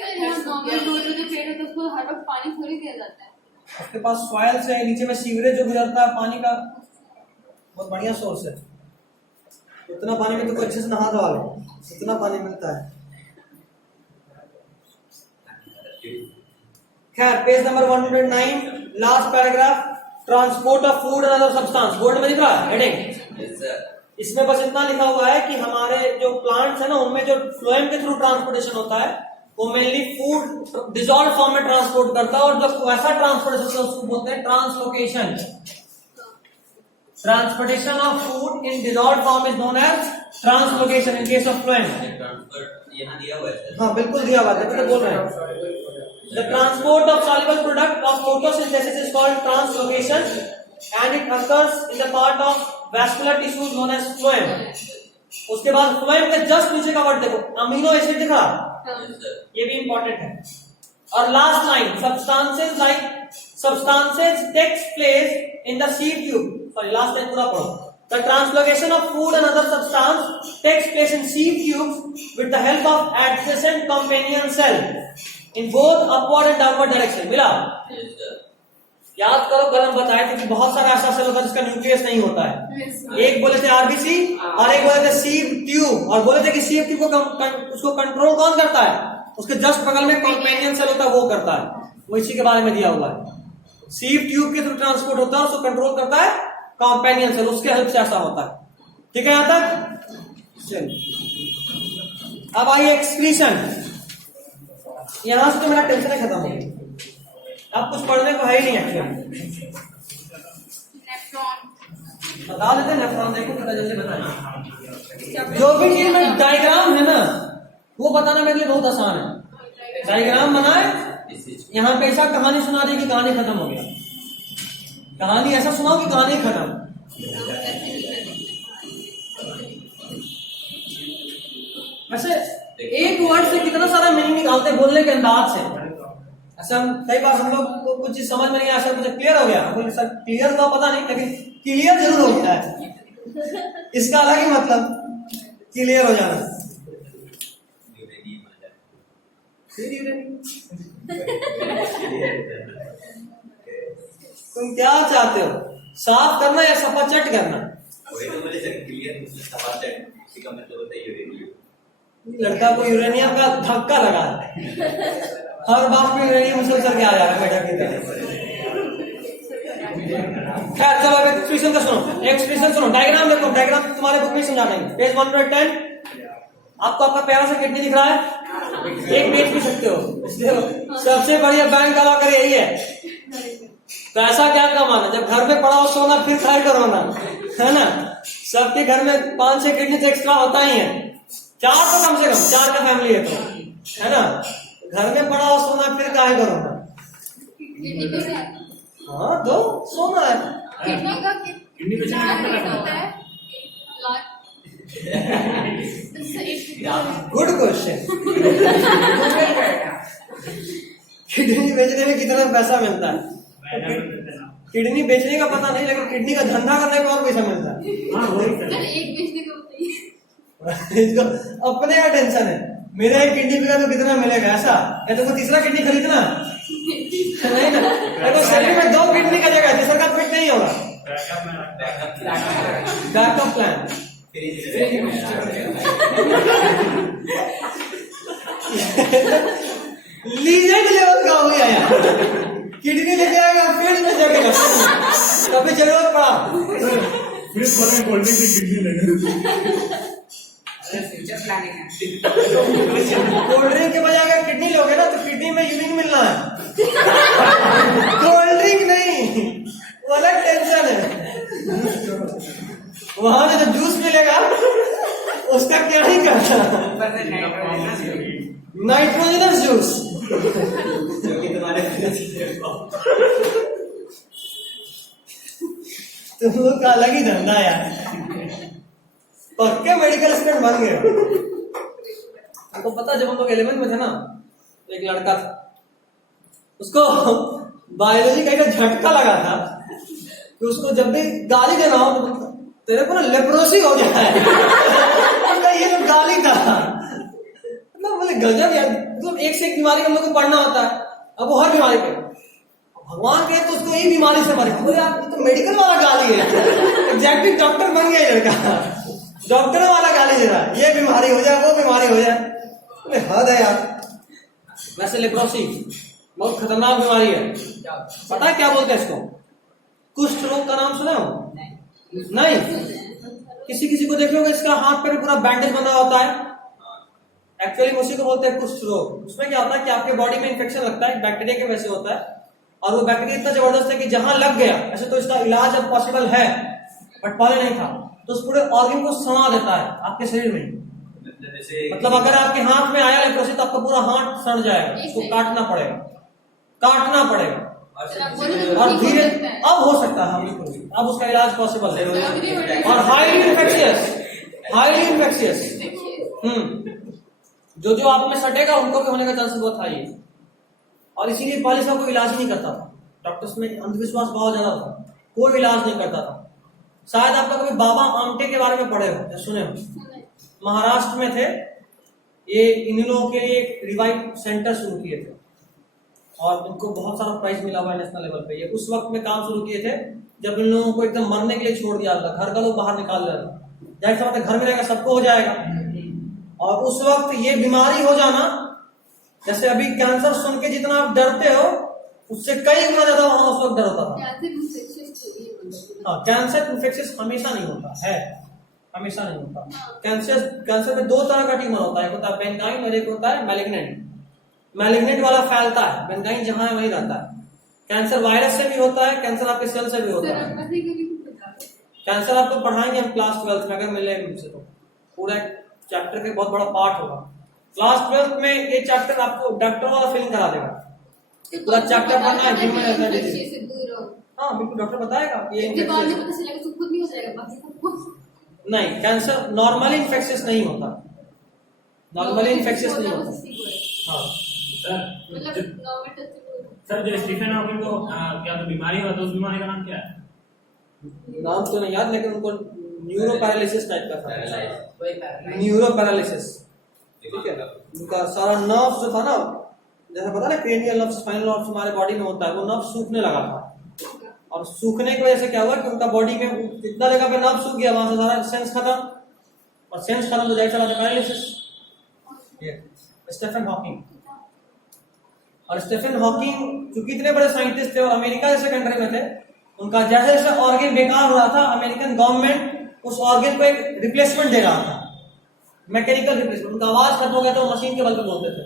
जो पेड़ होता है उसको हर वक्त पानी थोड़ी दिया जाता है। उसके पास सॉइल से नीचे में सीवरेज जो गुजरता है पानी का, बहुत बढ़िया सोर्स है। उतना पानी में तो कोई अच्छे से नहा धोवा ले, इतना पानी मिलता है। खैर page number 109 last paragraph, transport of food and other substance. Board में दिख रहा है हेडिंग, यस सर। इसमें बस इतना लिखा हुआ है कि हमारे जो प्लांट्स है ना उनमें जो फ्लोएम के थ्रू ट्रांसपोर्टेशन होता है वो मेनली फूड डिसॉल्व फॉर्म में ट्रांसपोर्ट करता है, और जो वैसा ट्रांसपोर्टेशन उसको बोलते हैं translocation. Transportation of food in dissolve form is known as translocation in case of phloem. Transfer यहाँ दिया हुआ है सर। हाँ बिल्कुल दिया हुआ है, तो बोल रहे हैं the transport of soluble product of photosynthesis is called translocation and it occurs in the part of vascular tissues known as phloem. उसके बाद फ्लोएम के जस्ट नीचे का वर्ड देखो, अमीनो एसिड दिख रहा, ये भी इंपॉर्टेंट है। और last line, substances takes place in the sieve tube. Sorry, last line पूरा पढ़ो। The translocation of food and other substance takes place in sieve tubes with the help of adjacent companion cell in both upward and downward direction. मिला? याद करो कल हम बताए थे कि बहुत सारा ऐसा सेल होता है जिसका न्यूक्लियस नहीं होता है। एक बोले थे आरबीसी और एक बोले थे सीव ट्यूब, और बोले थे कि सीव ट्यूब को उसको कंट्रोल कौन करता है? उसके जस्ट बगल में कंपेनियन सेल होता है वो करता है। वो इसी के बारे में दिया हुआ है। सीव ट्यूब के थ्रू ट्रांसपोर्ट होता है, उसको कंट्रोल करता है कंपेनियन सेल, उसके हेल्प से ऐसा होता है। ठीक है यहां तक? चलिए अब आइए एक्सक्रीशन। यहां से तो मेरा टेंशन खत्म हो गया, अब कुछ पढ़ने को है ही नहीं एक्चुअली। बता देते नेफ्रॉन, देखो पता जल्दी बताइए। जो भी चीज में डायग्राम है ना वो बताना मेरे लिए बहुत आसान है। डायग्राम बनाए, यहाँ पे ऐसा कहानी सुना दी कि कहानी खत्म हो गया, कहानी ऐसा सुनाओ कि कहानी खत्म। वैसे एक वर्ड से कितना सारा मीनिंग निकालते हैं बोलने के अंदाज से। ऐसा कई बार हम लोग को कुछ चीज समझ में नहीं आया, सर मुझे क्लियर हो गया, बोले सर क्लियर हुआ पता नहीं, लेकिन क्लियर जरूर हो गया है। इसका अलग ही मतलब क्लियर हो जाना। तुम क्या चाहते हो, साफ करना या सपाचट करना? वही तो मुझे क्लियर सपाचट, इसी का मतलब होता है यूरेनियम। लड़का को यूरेनियम का धक्का लगा है, हर बात में यूरेनियम उछल करके आ जा रहा है मैडम की तरफ। खैर चलो अब एक्सप्रेशन का सुनो, एक्सप्रेशन सुनो, डायग्राम देखो, डायग्राम तुम्हारे बुक में समझा देंगे। पेज 110 आपको आपका प्यारा सा किडनी दिख रहा है, एक बेच भी सकते हो। सबसे बढ़िया बैंक का लॉकर यही है, पैसा क्या कमाना, जब घर में पड़ा हो सोना फिर खाए करो ना, है ना। सबके घर में 5-6 किडनी तो एक्स्ट्रा होता ही है, 4 तो कम से कम, 4 का फैमिली है तो, है ना। घर में पड़ा हो सोना फिर काहे करो ना। हाँ तो सोना है। किडनी का किडनी बेचने का कितना क्या रेट करना होता है? Good question. किडनी बेचने में कितना पैसा मिलता है? किडनी बेचने का पता नहीं, लेकिन किडनी का धंधा करने का और पैसा मिलता है। हाँ वही सर। सर एक बेचने का बताइए। इसको अपने यहाँ टेंशन है, मेरा एक किडनी बिका तो कितना मिलेगा ऐसा, या तो कोई तीसरा किडनी खरीदना नहीं ना। देखो शरीर में 2 किडनी का जगह है, तीसरा का फिट नहीं होगा। Backup plan. लीजेंड लेवल का हो गया यार, किडनी लेके आएगा फील्ड में जगेगा, कभी जरूरत पड़ा फ्रिज खोलने में कोल्ड ड्रिंक की किडनी लेंगे। फ्यूचर प्लानिंग है। कोल्ड ड्रिंक के बजाय अगर किडनी लोगे ना तो किडनी में यूरिन मिलना है, कोल्ड ड्रिंक नहीं, वो अलग टेंशन है। वहां से जब जूस मिलेगा उसका क्या ही करना, नाइट्रोजनस जूस जो कि तुम्हारे तुम लोग का अलग ही धंधा यार, पक्के मेडिकल स्टूडेंट बन गए। आपको पता जब हम लोग 11th में थे ना, तो एक लड़का था, उसको बायोलॉजी का एक झटका लगा था कि उसको जब भी गाली देना हो तो तेरे को ना लेप्रोसी हो जाए। ये तो गाली था, मतलब बोले गजब यार, मतलब एक से एक बीमारी हम लोग को पढ़ना होता है। अब वो हर बीमारी पे भगवान कहे तो उसको यही बीमारी से मरे, बोले यार ये तो मेडिकल वाला गाली है, एग्जैक्टली डॉक्टर बन गया ये लड़का, डॉक्टर वाला गाली दे रहा है, ये बीमारी हो जाए वो बीमारी हो जाए, बोले हद है यार। वैसे लेप्रोसी बहुत खतरनाक बीमारी है, पता है क्या बोलते हैं इसको? कुष्ठ रोग का नाम सुना हो? नहीं। किसी किसी को देखोगे इसका हाथ पर पूरा बैंडेज बना होता है, एक्चुअली उसी को बोलते हैं कुष्ठ रोग। उसमें क्या होता है कि आपके बॉडी में इंफेक्शन लगता है, बैक्टीरिया के वैसे होता है, और वो बैक्टीरिया इतना जबरदस्त है कि जहां लग गया, ऐसे तो इसका इलाज अब पॉसिबल है बट पहले नहीं था, तो उस पूरे ऑर्गन को सड़ा देता है आपके शरीर में। मतलब अगर आपके हाथ में आया लेप्रोसी तो आपका पूरा हाथ सड़ जाएगा, उसको काटना पड़ेगा, काटना पड़ेगा, और धीरे अब हो सकता है बिल्कुल, अब उसका इलाज पॉसिबल है। और हाईली इन्फेक्शियस जो आप में सटेगा उनको भी होने का चांसेस बहुत हाई है, और इसीलिए पहले सब कोई इलाज नहीं करता था, डॉक्टर्स में अंधविश्वास बहुत ज्यादा था, कोई इलाज नहीं करता था। शायद आपका कभी बाबा आमटे के बारे में पढ़े हो या सुने हो, महाराष्ट्र में थे ये, इन लोगों के लिए एक रिवाइव सेंटर शुरू किए थे और इनको बहुत सारा प्राइज मिला हुआ है नेशनल लेवल पे। ये उस वक्त में काम शुरू किए थे जब इन लोगों को एकदम मरने के लिए छोड़ दिया था, घर का लोग बाहर निकाल रहा था, जाहिर सा बात है घर में रहेगा सबको हो जाएगा। और उस वक्त ये बीमारी हो जाना, जैसे अभी कैंसर सुन के जितना आप डरते हो उससे कई गुना ज्यादा वहां उस वक्त डर होता था। हाँ, कैंसर इन्फेक्शन हमेशा नहीं होता है, हमेशा नहीं होता। कैंसर में 2 तरह का ट्यूमर होता है, एक होता है बेनकाइन और एक होता है मैलिग्नेंट। मैलिग्नेंट वाला फैलता है, बेनकाइन जहां है वहीं रहता है। कैंसर वायरस से भी होता है, कैंसर आपके सेल से भी होता है। कैंसर आपको पढ़ाएंगे हम क्लास 12th में, अगर मिले मुझसे तो पूरा चैप्टर के बहुत बड़ा पार्ट होगा। क्लास 12th में ये चैप्टर आपको डॉक्टर वाला फीलिंग करा देगा। पूरा चैप्टर पढ़ना है ह्यूमन एनाटॉमी। हाँ बिल्कुल, डॉक्टर बताएगा कि ये इसके बाद में पता चलेगा तो खुद नहीं हो जाएगा बाकी सबको। नहीं, कैंसर नॉर्मली इन्फेक्शियस नहीं होता, नॉर्मली इन्फेक्शियस नहीं होता। हाँ सर मतलब जो- नॉर्मल टेस्ट सर जो स्टीफन हॉकिंग को क्या तो बीमारी हुआ, तो उस बीमारी का नाम क्या है? नाम तो नहीं याद, लेकिन उनको न्यूरो पैरालिसिस टाइप का था, कोई पैरालाइज न्यूरो पैरालिसिस। ठीक है, उनका सारा नर्व जो था ना, जैसे पता ना क्रेनियल नर्व, स्पाइनल नर्व हमारे बॉडी में होता है, वो नर्व सूखने लगा था। और सूखने की वजह से क्या हुआ कि उनका बॉडी में इतना जगह पे नर्व सूख गया, वहां से सारा सेंस खत्म, और सेंस खत्म तो जाहिर सा बात है पैरालिसिस। Stephen Hawking. और स्टीफन हॉकिंग चूंकि इतने बड़े साइंटिस्ट थे और अमेरिका जैसे कंट्री में थे, उनका जैसे जैसे ऑर्गन बेकार हो रहा था, अमेरिकन गवर्नमेंट उस ऑर्गन को एक रिप्लेसमेंट दे रहा था, मैकेनिकल रिप्लेसमेंट। उनका आवाज खत्म हो गया तो मशीन के बल पर बोलते थे,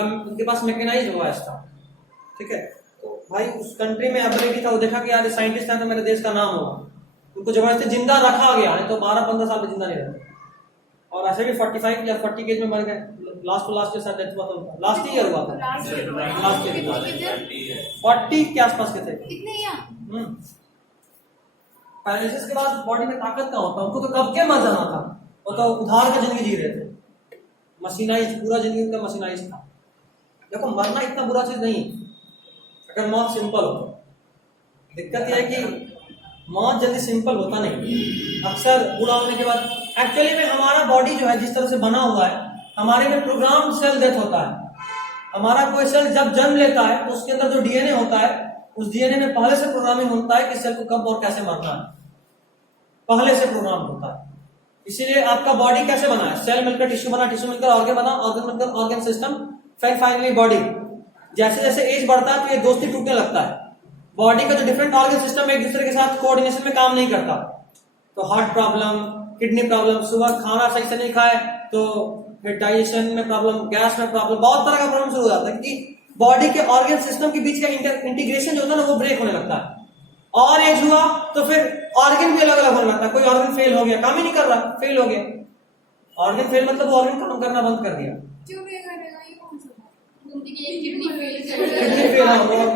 उनके पास मैकेनाइज्ड वॉइस था। ठीक है, तो भाई उस कंट्री में एबिलिटी था, वो देखा कि यार साइंटिस्ट है तो मेरे देश का नाम होगा, उनको जबरदस्ती जिंदा रखा गया, नहीं तो 12-15 साल में जिंदा नहीं रहते। और ऐसे भी 45 या 40 के एज में मर गए, लास्ट के साथ डेथ हुआ था उनका, लास्ट ईयर हुआ था, लास्ट ईयर 40 के आसपास के थे। कितने यंग? पैरालिसिस के बाद बॉडी में ताकत का होता, उनको तो कब के मर जाना था, वो तो उधार का जिंदगी जी रहे थे, मशीनाइज, पूरा जिंदगी उनका मशीनाइज था। देखो मरना इतना बुरा चीज नहीं, अगर मौत सिंपल हो। दिक्कत यह है कि मौत जल्दी सिंपल होता नहीं, अक्सर बूढ़ा होने के बाद। एक्चुअली में हमारा बॉडी जो है जिस तरह से बना हुआ है, हमारे में प्रोग्राम सेल डेथ होता है। हमारा कोई सेल जब जन्म लेता है तो उसके अंदर जो डीएनए होता है, उस डीएनए में पहले से प्रोग्रामिंग होता है कि सेल को कब और कैसे मारना है, पहले से प्रोग्राम होता है। इसीलिए आपका बॉडी कैसे बना है, सेल मिलकर टिश्यू बना, टिश्यू मिलकर ऑर्गन बना, ऑर्गन मिलकर ऑर्गन सिस्टम, फिर फाइनली बॉडी। जैसे जैसे एज बढ़ता है तो ये दोस्ती टूटने लगता है। बॉडी का जो डिफरेंट ऑर्गन सिस्टम एक दूसरे के साथ कोऑर्डिनेशन में काम नहीं करता, तो हार्ट प्रॉब्लम, किडनी प्रॉब्लम, सुबह खाना सही से नहीं खाए तो फिर डाइजेशन में प्रॉब्लम, गैस में प्रॉब्लम, बहुत तरह का प्रॉब्लम शुरू हो जाता है, क्योंकि बॉडी के ऑर्गन सिस्टम के बीच का इंटीग्रेशन जो होता है ना, वो ब्रेक होने लगता है। और एज हुआ तो फिर ऑर्गन भी अलग अलग होने लगता है, कोई ऑर्गन फेल हो गया, काम ही नहीं कर रहा, फेल हो गया। ऑर्गन फेल मतलब ऑर्गन काम करना बंद कर दिया, क्यों नहीं करेगा, ये कौन सा बात? Kidney fail kidney fail,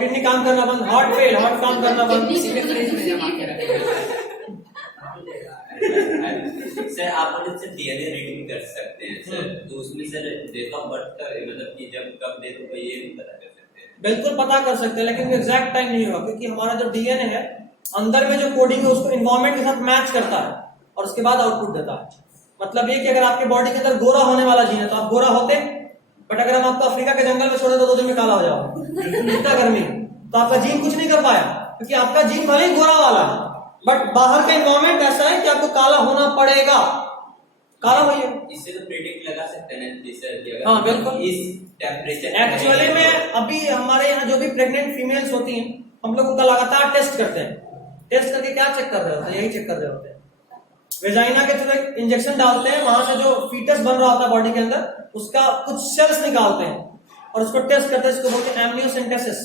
kidney काम करना बंद, हार्ट फेल, हार्ट काम करना बंद। सर आप मुझे से डीएनए रीडिंग कर सकते हैं सर, तो उसमें सर डेट ऑफ बर्थ का मतलब कि जब कब डेथ हुआ ये भी पता कर सकते हैं? बिल्कुल पता कर सकते हैं, लेकिन एग्जैक्ट टाइम नहीं होगा, क्योंकि हमारा जो डीएनए है अंदर में जो कोडिंग है उसको इन्वायरमेंट के साथ मैच करता है और उसके बाद आउटपुट देता है। मतलब ये कि अगर आपके बॉडी के अंदर गोरा होने वाला जीन है तो आप गोरा होते, बट अगर हम आपको अफ्रीका के जंगल में छोड़े तो 2 दिन में काला हो जाओगे, इतना गर्मी, तो आपका जीन कुछ नहीं कर पाया, क्योंकि आपका जीन भले ही गोरा वाला है, बट बाहर का इन्वायरमेंट ऐसा है कि आपको काला होना पड़ेगा, काला होइए। इससे तो प्रेडिक्ट लगा सकते हैं जी सर कि अगर हाँ, बिल्कुल। इस टेम्परेचर एक्चुअली में अभी हमारे यहाँ जो भी प्रेग्नेंट फीमेल्स होती हैं, हम लोग उनका लगातार टेस्ट करते हैं। टेस्ट करके क्या चेक कर रहे होते हैं, यही चेक कर रहे होते हैं, वेजाइना के थ्रू एक इंजेक्शन डालते हैं, वहां से जो फीटस बन रहा होता है बॉडी के अंदर, उसका कुछ सेल्स निकालते हैं और उसको टेस्ट करते हैं, इसको बोलते हैं एमनियोसेंटेसिस।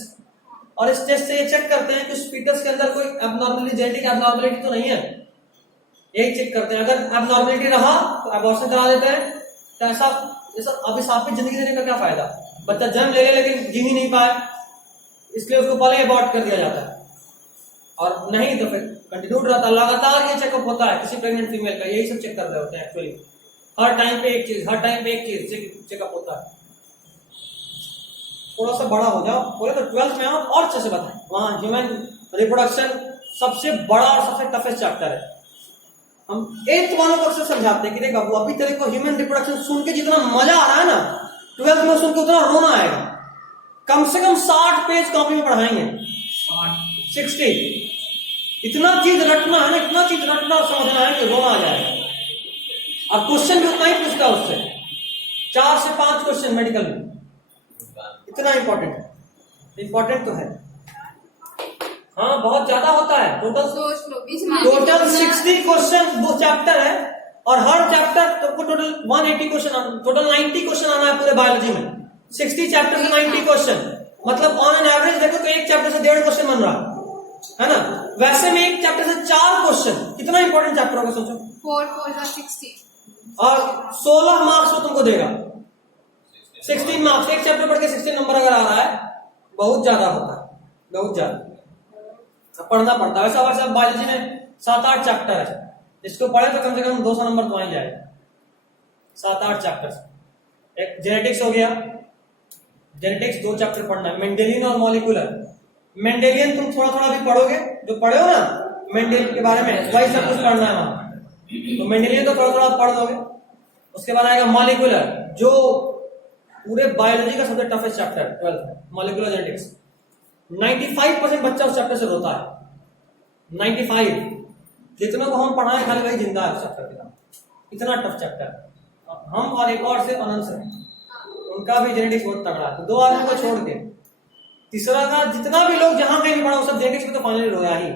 और इस टेस्ट से ये चेक करते हैं कि उस फीटस के अंदर कोई एबनॉर्मलिटी, जेनेटिक एबनॉर्मलिटी तो नहीं है, यही चेक करते हैं। अगर एबनॉर्मलिटी रहा तो अबॉर्शन करा देते हैं। तो ऐसा अभी साफ जिंदगी देने का क्या फायदा, बच्चा जन्म ले लेकिन जी ही नहीं पाए, इसलिए उसको पहले अबॉर्ट कर दिया जाता है, और नहीं तो फिर कंटिन्यूड रहता है। लगातार ये चेकअप होता है किसी प्रेग्नेंट फीमेल का, यही सब चेक कर रहे होते हैं एक्चुअली। हर टाइम पे एक चीज, हर टाइम पे एक चीज चेकअप होता है। थोड़ा सा बड़ा हो जाओ, बोले तो 12th में आओ और अच्छे से बताएं, वहां ह्यूमन रिप्रोडक्शन सबसे बड़ा और सबसे टफेस्ट चैप्टर है। हम 8th वालों को अक्सर समझाते हैं कि देखो वो अभी तेरे को ह्यूमन रिप्रोडक्शन सुन के जितना मजा आ रहा है ना, 12th में सुन के उतना रोना आएगा। कम से कम 60 पेज कॉपी में पढ़ाएंगे, 60। इतना चीज रटना है ना, इतना चीज रटना और समझना है कि रोना आ जाएगा। अब क्वेश्चन भी उतना ही पूछता है उससे, 4 से 5 क्वेश्चन मेडिकल में, इतना इंपॉर्टेंट है। इंपॉर्टेंट तो है, हाँ बहुत ज्यादा होता है। टोटल 60 क्वेश्चन वो चैप्टर है, और हर चैप्टर तो टोटल 180 क्वेश्चन, टोटल 90 क्वेश्चन आना है पूरे बायोलॉजी में। 60 चैप्टर से 90 क्वेश्चन, मतलब ऑन एन एवरेज देखो तो एक चैप्टर से 1.5 क्वेश्चन बन रहा है ना। वैसे में एक चैप्टर से 4 क्वेश्चन, कितना इंपॉर्टेंट चैप्टर होगा सोचो। 4 4 60 और 16 मार्क्स वो तुमको देगा। 16 मार्क्स, एक चैप्टर पढ़ के 16 नंबर अगर आ रहा है, बहुत ज्यादा होता है, बहुत ज्यादा पढ़ना पड़ता है। वैसा वैसा बायोलॉजी में 7-8 चैप्टर है, इसको पढ़े तो कम से कम 200 नंबर तो आ ही जाएगा। 7-8 चैप्टर। एक जेनेटिक्स हो गया, जेनेटिक्स 2 चैप्टर पढ़ना है, मेंडेलियन और मॉलिक्यूलर। मेंडेलियन तुम थोड़ा थोड़ा भी पढ़ोगे, जो पढ़े हो ना मेंडेलियन के बारे में, वही सब कुछ पढ़ना है वहां। तो मेंडेलियन तो थोड़ा थोड़ा पढ़ लोगे। उसके बाद आएगा मॉलिक्यूलर, जो पूरे बायोलॉजी का सबसे टफेस्ट चैप्टर 12th में, मॉलिक्यूलर जेनेटिक्स। 95% बच्चा उस चैप्टर से रोता है। 95 जितनों को हम पढ़ाएं खाली वही जिंदा है उस चैप्टर का, इतना टफ चैप्टर। हम और एक और से अनंत से, उनका भी जेनेटिक्स बहुत तगड़ा है। 2 आदमी को छोड़ के तीसरा का जितना भी लोग जहां कहीं भी पढ़ा, सब जेनेटिक्स में तो फाइनली रोया ही।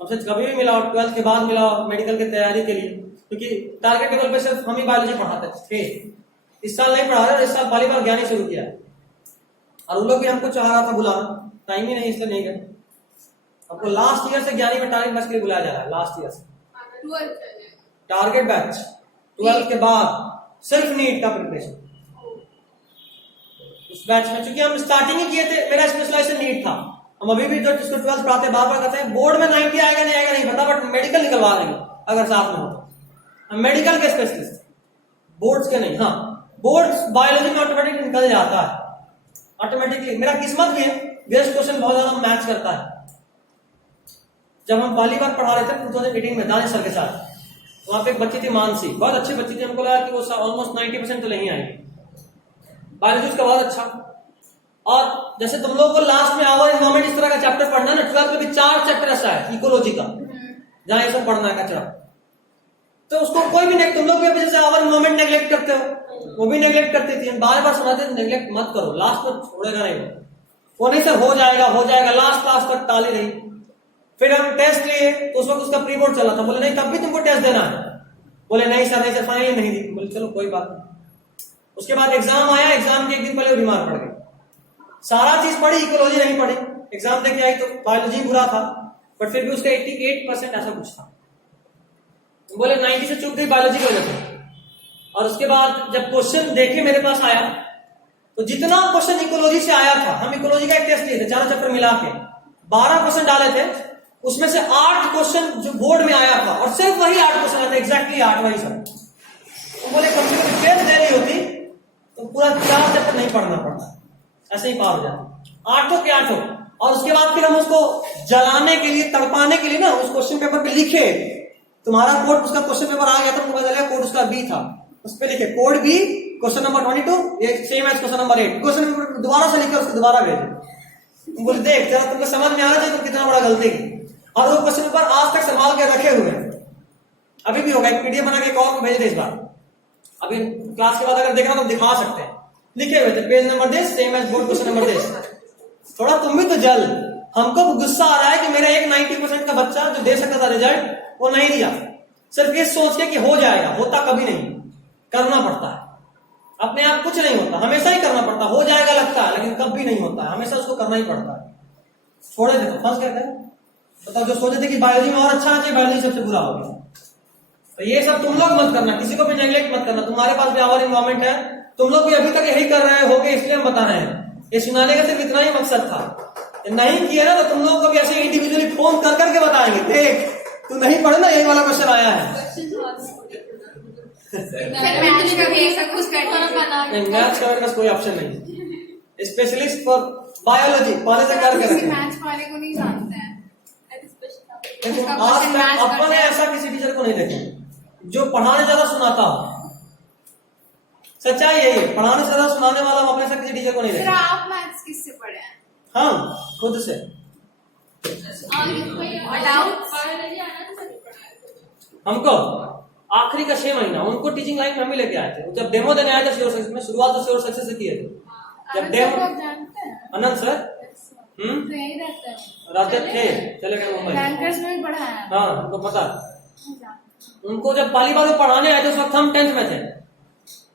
हमसे कभी भी मिला, 12th के बाद मिला मेडिकल की तैयारी के लिए, क्योंकि टारगेट लेवल पे सिर्फ हम ही बायोलॉजी पढ़ाते थे। इस साल नहीं पढ़ा रहे, इस साल पहली बार ज्ञानी शुरू किया, और उन लोग भी हमको चाह रहा था बुलाना, टाइम ही नहीं, इसलिए नहीं गए। आपको लास्ट ईयर से ज्ञानी में टारगेट बैच के लिए बुलाया जा रहा है, लास्ट ईयर से टारगेट बैच। 12th के बाद सिर्फ नीट का प्रिपरेशन उस बैच में, क्योंकि हम स्टार्टिंग ही किए थे, मेरा स्पेशलाइजेशन नीट था। हम अभी भी जो जिसको 12th पढ़ाते हैं, बार बार कहते हैं बोर्ड में 90 आएगा नहीं पता, बट मेडिकल निकलवा देंगे अगर साथ में हो तो। हम मेडिकल के स्पेशलिस्ट, बोर्ड्स के नहीं। हाँ, बोर्ड्स बायोलॉजी में ऑटोमेटिक निकल जाता है ऑटोमेटिकली। मेरा किस्मत भी है, गेस्ट क्वेश्चन बहुत ज्यादा मैच करता है। जब हम पहली बार पढ़ा रहे थे 2018 में दानिश सर के साथ, तो वहां पे एक बच्ची थी मानसी, बहुत अच्छी बच्ची थी। हमको लगा कि वो ऑलमोस्ट 90% तो नहीं आएगी। बायोलॉजी उसका बहुत अच्छा। और जैसे तुम लोगों को लास्ट में आवर एनवायरमेंट इस तरह का चैप्टर पढ़ना है ना, 12th में भी 4 चैप्टर ऐसा है इकोलॉजी का, जहां ये सब पढ़ना है कचरा। तो उसको कोई भी नहीं, तुम लोग भी अभी जैसे आवर एनवायरमेंट नेग्लेक्ट करते हो, वो भी नेग्लेक्ट करती थी। बार बार सुनाते थे नेग्लेक्ट मत करो, लास्ट में छोड़ेगा नहीं वो नहीं सर, हो जाएगा, लास्ट तक टाली रही। फिर हम टेस्ट लिए, तो उस वक्त उसका प्री बोर्ड चला था, बोले नहीं तब भी तुमको टेस्ट देना है। बोले नहीं सर फाइनली नहीं दी। बोले चलो कोई बात नहीं। उसके बाद एग्जाम आया, एग्जाम के एक दिन पहले बीमार पड़ गई। सारा चीज पढ़ी, इकोलॉजी नहीं पढ़ी। एग्जाम देके आई तो बायोलॉजी बुरा था, बट फिर भी उसका 88% ऐसा कुछ था। बोले 90 से चूक गई बायोलॉजी की वजह से। और उसके बाद जब क्वेश्चन देखे मेरे पास आया, तो जितना क्वेश्चन इकोलॉजी से आया था, हम इकोलॉजी का एक टेस्ट लिए थे 4 चैप्टर मिला के, 12 क्वेश्चन डाले थे, उसमें से 8 क्वेश्चन जो बोर्ड में आया था, और सिर्फ वही 8 क्वेश्चन आए थे, एग्जैक्टली 8 वही सब। तो बोले कम से कम टेस्ट दे रही होती तो पूरा 4 चैप्टर नहीं पढ़ना पड़ता, ऐसे ही पार हो जाता, 8 के 8। और उसके बाद फिर हम उसको जलाने के लिए, तड़पाने के लिए ना, उस क्वेश्चन पेपर पे लिखे, तुम्हारा कोड, उसका क्वेश्चन पेपर आ गया था, मुझे पता चला कोड उसका बी था, उस पे लिखे कोड बी, क्वेश्चन नंबर 22 ये same as question number 8। Question number दोबारा से लिखे, उसको दोबारा भेजे। बोले देख जरा तुमको समझ में आ रहा है तो कितना बड़ा गलती की। और वो क्वेश्चन पेपर आज तक संभाल के रखे हुए हैं, अभी भी होगा, एक पीडीएफ बना के एक और को भेज दे इस बार। अभी क्लास के बाद अगर देखना तो दिखा सकते हैं, लिखे हुए थे page number this same as board question number this. थोड़ा तुम भी तो जल, हमको गुस्सा आ रहा है कि मेरा एक 90% का बच्चा जो दे सकता था रिजल्ट, वो नहीं दिया, सिर्फ ये सोच के कि हो जाएगा। होता कभी नहीं, करना पड़ता है। अपने आप कुछ नहीं होता, हमेशा ही करना पड़ता है। हो जाएगा लगता है, लेकिन कभी नहीं होता है, हमेशा उसको करना ही पड़ता है। छोड़े थे तो फंस गए थे। बताओ, जो सोचे थे कि बायोलॉजी में और अच्छा है, बायोलॉजी सबसे बुरा हो गया। तो ये सब तुम लोग मत करना, किसी को भी नेग्लेक्ट मत करना। तुम्हारे पास भी आवर इन्वायरमेंट है, तुम लोग भी अभी तक यही कर रहे होगे, इसलिए हम बता रहे हैं। ये सुनाने का सिर्फ इतना ही मकसद था। नहीं किया ना तो तुम लोगों को भी ऐसे इंडिविजुअली फोन कर करके बताएंगे, देख तू नहीं पढ़े ना, यही वाला क्वेश्चन आया है। मैथ्स का कोई ऑप्शन नहीं, स्पेशलिस्ट फॉर बायोलॉजी पहले से कर करके। मैथ्स वाले को नहीं जानते हैं। आज तक अपन ऐसा किसी टीचर को नहीं देखे जो पढ़ाने ज्यादा सुनाता हो। सच्चाई यही है, पढ़ाने से ज्यादा सुनाने वाला हम अपने से किसी टीचर को नहीं देखे। आप मैथ्स किससे पढ़े हैं? हाँ, खुद से। हमको आखिरी का 6 महीना उनको टीचिंग लाइन में हम ही लेके आए थे। जब डेमो देने आए थे श्योर सक्सेस में, शुरुआत तो श्योर सक्सेस से किए थे। जब डेमो, अनंत सर रहते थे, चले गए मुंबई। बैंकर्स में भी पढ़ा है। हाँ, हमको पता। उनको जब पहली बार वो पढ़ाने आए थे, उस वक्त हम 10th में थे,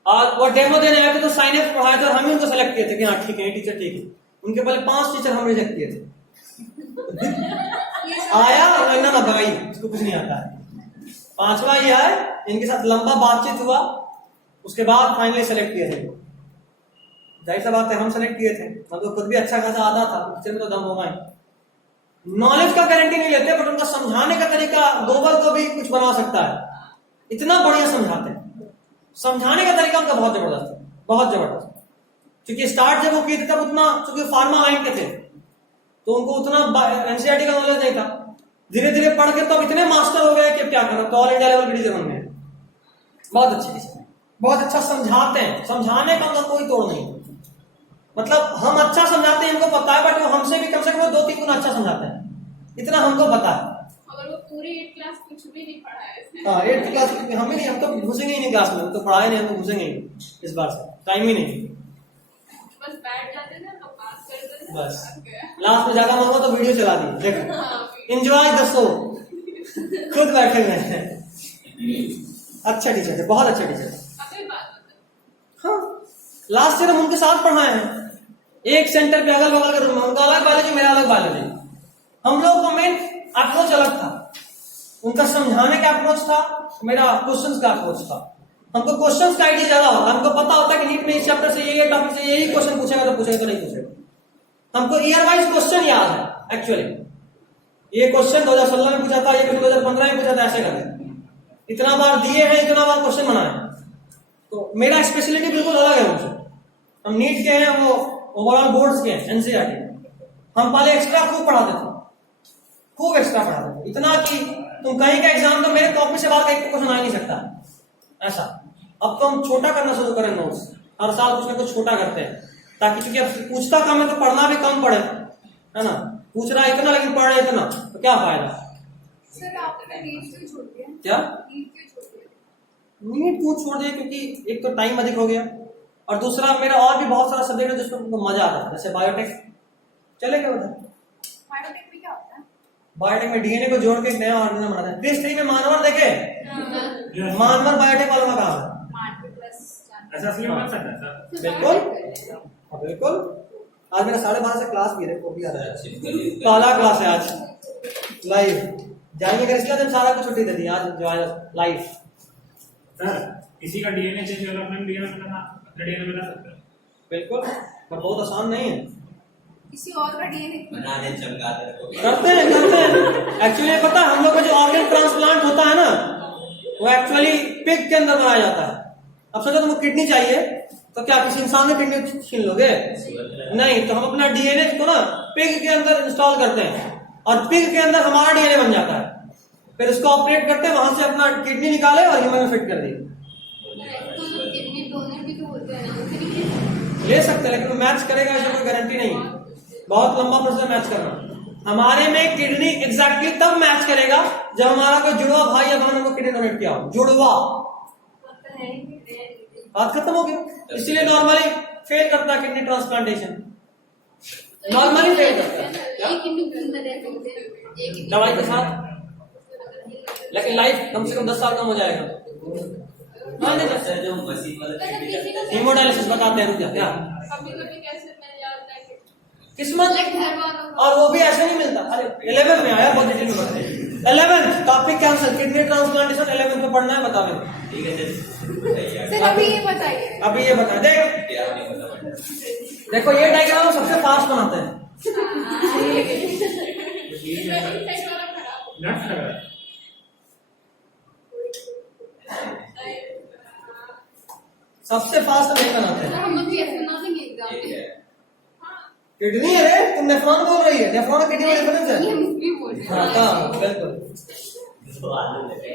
और वो डेमो देने आए थे तो साइनेप्स पढ़ाए थे, और हम ही उनको सेलेक्ट किए थे कि हाँ ठीक है, टीचर ठीक है। उनके पहले 5 टीचर हम रिजेक्ट किए थे। आया ना भाई, इसको कुछ नहीं आता है। 5वां ये है, इनके साथ लंबा बातचीत हुआ, उसके बाद फाइनली सेलेक्ट किए थे। जाहिर सा बात है हम सेलेक्ट किए थे, मतलब खुद भी अच्छा खासा आता था, पिक्चर में तो दम होगा ही। नॉलेज का गारंटी नहीं लेते, बट उनका समझाने का तरीका गोबर को भी कुछ बना सकता है, इतना बढ़िया समझाते हैं। समझाने का तरीका उनका बहुत जबरदस्त है, बहुत जबरदस्त। क्योंकि स्टार्ट जब वो किए थे तब उतना, चूंकि फार्मा लाइन के थे तो उनको उतना एनसीईआरटी का नॉलेज नहीं था। धीरे धीरे पढ़ के तो अब इतने मास्टर हो गए कि क्या करना, तो ऑल इंडिया लेवल के टीचर बन गए। बहुत अच्छी टीचर, बहुत अच्छा समझाते हैं, समझाने का उनका कोई तोड़ नहीं। मतलब हम अच्छा समझाते हैं, हमको पता है, बट वो हमसे भी कम से कम 2-3 गुना अच्छा समझाते हैं, इतना हमको पता है। अगर वो पूरी 8 क्लास कुछ भी नहीं पढ़ा है इसने। हाँ 8th क्लास हमें नहीं, हम तो घुसेंगे ही नहीं क्लास में, हम तो पढ़ाए नहीं, हम तो घुसेंगे ही इस बार से, टाइम ही नहीं। बस बैठ जाते थे तो पास कर देते थे, बस बस गया। लास्ट में जाकर मांगो तो वीडियो चला दी, देखो हाँ, एंजॉय दसो, खुद बैठे हुए हैं। अच्छा टीचर है, बहुत अच्छा टीचर है। अभी बात होता है। हाँ लास्ट ईयर हम उनके साथ पढ़ाए हैं, एक सेंटर पे अगल बगल के रूम में, उनका अलग बायोलॉजी, मेरा अलग बायोलॉजी। हम लोग का मेन अप्रोच अलग था, उनका समझाने का अप्रोच था, मेरा क्वेश्चंस का अप्रोच था। हमको क्वेश्चंस का आइडिया ज्यादा होता है, हमको पता होता है कि नीट में इस चैप्टर से ये टॉपिक से यही क्वेश्चन पूछेगा, तो पूछेगा तो नहीं पूछेगा। हमको ईयर वाइज क्वेश्चन याद है एक्चुअली, ये क्वेश्चन 2016 में पूछा था, ये क्वेश्चन 2015 में पूछा था, ऐसे करके इतना बार दिए हैं, इतना बार क्वेश्चन बनाए। तो मेरा स्पेशलिटी बिल्कुल अलग है उनसे। हम नीट के हैं, वो ओवरऑल बोर्ड्स के हैं, एनसीईआरटी। हम पहले एक्स्ट्रा खूब पढ़ाते थे, खूब एक्स्ट्रा पढ़ाते थे, इतना कि तुम कहीं का एग्जाम तो मेरे कॉपी से बाहर का एक क्वेश्चन आ नहीं सकता ऐसा। अब तो हम छोटा करना शुरू करें नोट्स, हर साल कुछ ना कुछ छोटा करते हैं, ताकि चूंकि अब पूछता कम है तो पढ़ना भी कम पड़े, है ना। पूछ रहा है इतना लेकिन पढ़ रहे इतना, तो क्या फायदा। सर आपने नीट क्यों छोड़ दिया? क्या नीट क्यों छोड़ दिया? नीट क्यों छोड़ दिया? क्योंकि एक तो टाइम अधिक हो गया, और दूसरा मेरा और भी बहुत सारा सब्जेक्ट है जिसमें मुझको मजा आता था, जैसे बायोटेक। चले क्या उधर बायोटेक में क्या होता है? बायोटेक में डीएनए को जोड़ के एक नया ऑर्गेनिज्म बनाते हैं। फेज 3 में मानवर देखे, मानवर बायोटेक वालों का काम है। मार्केट प्लस ऐसा असली में बन सकता है सर? बिल्कुल हाँ, बिल्कुल। आज मेरा 12:30 से क्लास भी है, वो भी आ रहा है, सिंपल पहला क्लास है आज लाइव जाएंगे कर, इसलिए दिन सारा कुछ छुट्टी दे दी आज, जो है लाइव। सर किसी का डीएनए चेंज होगा, अपना डीएनए बनाना, अपना डीएनए बना सकते हैं? बिल्कुल, पर बहुत आसान नहीं है। किसी और का डीएनए बनाने चमकाते रहो। करते हैं एक्चुअली। पता है हम लोग का जो ऑर्गन ट्रांसप्लांट होता है ना, वो एक्चुअली पिग के अंदर बनाया जाता है। अब सोचो तुमको किडनी चाहिए, तो क्या किसी इंसान में किडनी छीन लोगे? नहीं, तो हम अपना डीएनए को ना पिग के अंदर इंस्टॉल करते हैं, और पिग के अंदर हमारा डीएनए बन जाता है। फिर उसको ऑपरेट करते हैं, वहां से अपना किडनी निकाले और ह्यूमन में फिट कर दिए। किडनी डोनर भी तो होते हैं ना, फिर ये ले सकते हैं, लेकिन मैच करेगा इसमें कोई गारंटी नहीं है। बहुत लंबा प्रोसेस मैच करना। हमारे में किडनी एग्जैक्टली तब मैच करेगा जब हमारा कोई जुड़वा भाई या बहन हमको किडनी डोनेट किया हो। जुड़वा बात खत्म हो गया। इसलिए नॉर्मली फेल करता है किडनी ट्रांसप्लांटेशन, नॉर्मली फेल करता है एक किडनी जिंदा रह सकते हैं, एक दवाई के साथ, लेकिन लाइफ कम से कम 10 साल कम हो जाएगा। सर जो मशीन वाला हीमोडायलिसिस बताते हैं रुक क्या कभी कभी कैसे मिल जाता है कि किस्मत, और वो भी ऐसे नहीं मिलता। अरे 11 में आया, बहुत डिटेल में पढ़ते हैं। 11 टॉपिक कैंसर, किडनी ट्रांसप्लांटेशन 11 में पढ़ना है, बताओ मेरे। ठीक है सर। सर अभी ये बताइए। अभी ये बता देख, क्या नहीं पता। देखो ये डायग्राम सबसे फास्ट बनाते हैं। नट्स लग रहा है। सबसे फास्ट नहीं बनाते तो हैं। हम लोग ये सुना देंगे एग्जाम ठीक में। है। किडनी है रे, तुम नेफ्रॉन बोल रही है, नेफ्रॉन और किडनी में डिफरेंस ये है। हम भी बोल रहे हाँ हैं। हाँ, बिल्कुल। तो आलू लगे।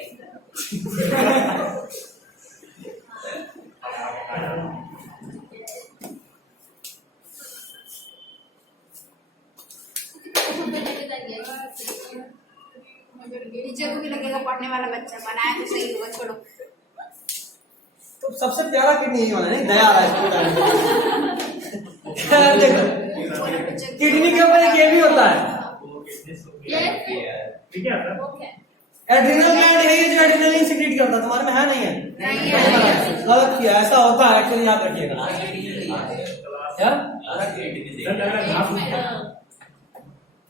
टीचर को भी लगेगा पढ़ने वाला बच्चा बनाया तो सही होगा, छोड़ो। तो सबसे प्यारा किडनी यही वाला नहीं, दया आ रहा है देखो किडनी के ऊपर एक ये भी होता है, ठीक है सर? वो क्या है? एड्रिनल ग्लैंड है ये जो एड्रिनलिन सीक्रेट करता है। तुम्हारे में है नहीं है? नहीं है। गलत किया, ऐसा होता है एक्चुअली, याद रखिएगा। क्या सर लग रहा है घास उठ गया।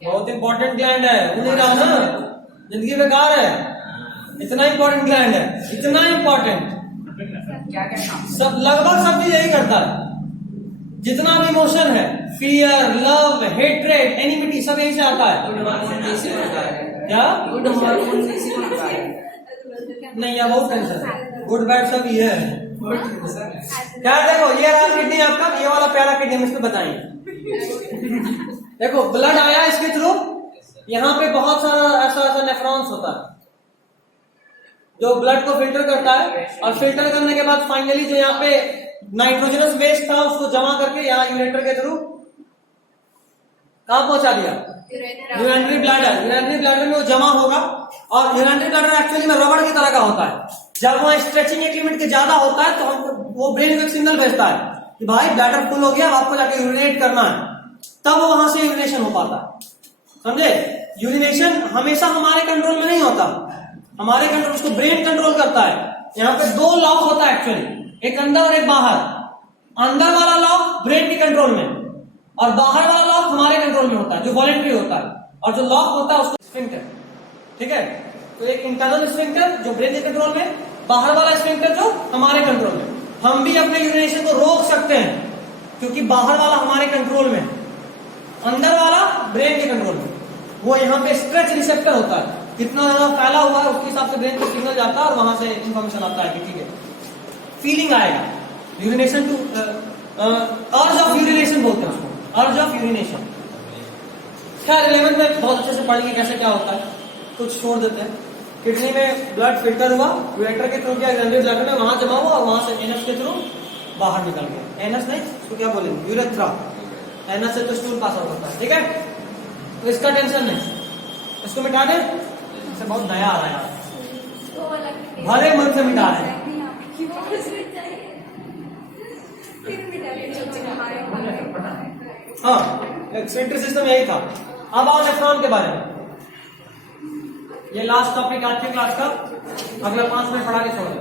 बहुत इंपॉर्टेंट ग्लैंड है, वो नहीं रहा ना, जिंदगी बेकार है। इतना इंपॉर्टेंट ग्लैंड है, इतना इंपॉर्टेंट, क्या क्या काम सब लगभग सब चीज यही करता है। जितना भी इमोशन है, फियर, लव, हेट्रेड, एनिमिटी, सब यही से आता है। क्या गुड हार्मोन इसी को आता है। नहीं, या बहुत टेंशन है, गुड बैड सब ये है। क्या देखो, ये रहा किडनी आपका, ये वाला प्यारा किडनी हम इसको बताएंगे। देखो ब्लड आया इसके थ्रू, यहाँ पे बहुत सारा ऐसा नेफ्रॉन्स होता है जो ब्लड को फिल्टर करता है, और फिल्टर करने के बाद फाइनली जो यहाँ पे नाइट्रोजनस वेस्ट था उसको जमा करके यहाँ यूरेटर के थ्रू कहाँ पहुंचा दिया, यूरिनरी ब्लैडर। यूरिनरी ब्लैडर में वो जमा होगा, और यूरिनरी ब्लैडर एक्चुअली में रबड़ की तरह का होता है। जब वहाँ स्ट्रेचिंग एक लिमिट के ज्यादा होता है तो हम वो ब्रेन को एक सिग्नल भेजता है कि भाई ब्लैडर फुल हो गया, अब आपको जाके यूरिनेट करना है, तब वो वहां से यूरिनेशन हो पाता है। समझे? यूरिनेशन हमेशा हमारे कंट्रोल में नहीं होता, हमारे कंट्रोल, उसको ब्रेन कंट्रोल करता है। यहाँ पे दो लॉक होता है एक्चुअली, एक अंदर और एक बाहर। अंदर वाला लॉक ब्रेन के कंट्रोल में, और बाहर वाला लॉक हमारे कंट्रोल में होता है, जो वॉलेंट्री होता है, और जो लॉक होता है उसको स्फिंक्टर। ठीक है, तो एक इंटरनल स्फिंक्टर जो ब्रेन के कंट्रोल में, बाहर वाला स्फिंक्टर जो हमारे कंट्रोल में। हम भी अपने यूरिनेशन को रोक सकते हैं क्योंकि बाहर वाला हमारे कंट्रोल में, अंदर वाला ब्रेन के कंट्रोल में। वो यहाँ पे स्ट्रेच रिसेप्टर होता है, कितना ज्यादा फैला हुआ है उसके हिसाब से ब्रेन को सिग्नल जाता है और वहां से इंफॉर्मेशन आता है कि ठीक है, फीलिंग आएगा। Urination to urge of urination बोलते हैं उसको, अर्ज ऑफ यूरिनेशन। खैर 11th में बहुत अच्छे से पढ़ेंगे कैसे क्या होता है, कुछ छोड़ देते हैं। किडनी में ब्लड फिल्टर हुआ, यूरेटर के थ्रू गया यूरिनरी ब्लैडर में, वहां जमा हुआ और वहां से एनएस के थ्रू बाहर निकल गया। एनएस नहीं, इसको क्या बोलेंगे, यूरेथ्रा। एनएस से तो स्टूल पास आउट होता है। ठीक है, तो इसका टेंशन नहीं, इसको मिटा दे। इससे बहुत दया आ रहा है यार, भले मन से मिटा रहे हैं। हाँ, एक्सेंट्रिक सिस्टम यही था। अब आओ नेफ्रॉन के बारे में। ये लास्ट टॉपिक आज के क्लास का, अगला 5 मिनट पढ़ा के छोड़ दें।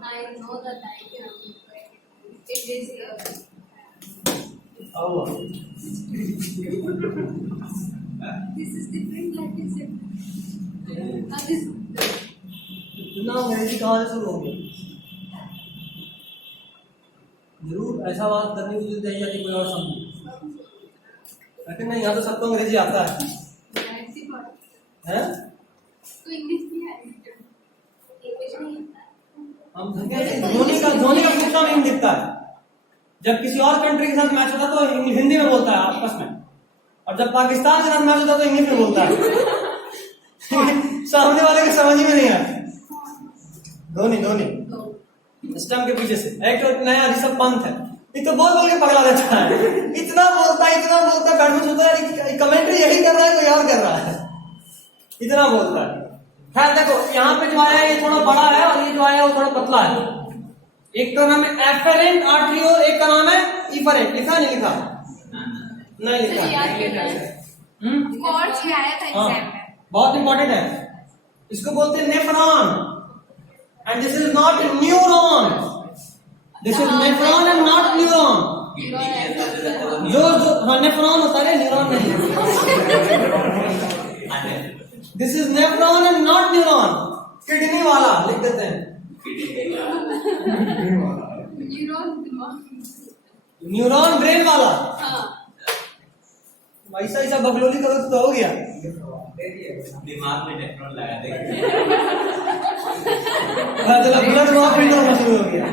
I know the diagram. It is here. आओ, This is different. That is it. This. इतना अंग्रेजी कहाँ से शुरू हो गया? जरूर ऐसा बात करने की जरूरत है कि कोई और समझे, लेकिन नहीं, यहाँ तो सबको अंग्रेजी आता है। ऐसी बात हैं? तो इंग्लिश भी है, इंग्लिश नहीं आता। हम धोनी का दूसरा नेम दिखता है। जब किसी और कंट्री के साथ मैच होता है तो हिंदी में बोलता है आपस में, और जब पाकिस्तान के साथ मैच होता है तो इंग्लिश में बोलता है। सामने वाले को समझ में नहीं आया। धोनी स्टंप के पीछे से एक तो नया ऋषभ पंत है, ये तो बोल के पगला देता है, इतना बोलता है बैट में होता है, कमेंट्री यही कर रहा है, कोई और कर रहा है, इतना बोलता है। खैर देखो, यहाँ पे जो आया ये थोड़ा बड़ा है और ये जो आया वो थोड़ा पतला है। एक का नाम है एफरेंट आर्टरियोल, एक का नाम है इफरेंट। लिखा नहीं लिखा? नहीं लिखा। और चीज आया था एग्जाम में, बहुत इंपॉर्टेंट है। इसको बोलते हैं nephron, and this is not neuron. This is nephron and not neuron. जो नेफ्रॉन होता है, न्यूरॉन नहीं। This is nephron and not neuron. Kidney वाला लिख देते हैं, न्यूरॉन ब्रेन वाला। ऐसा ऐसा बगलोली करो तो हो गया, दिमाग में नेफ्रॉन लगा देंगे। चलो ब्लड वहां प्रिंट होना शुरू हो गया।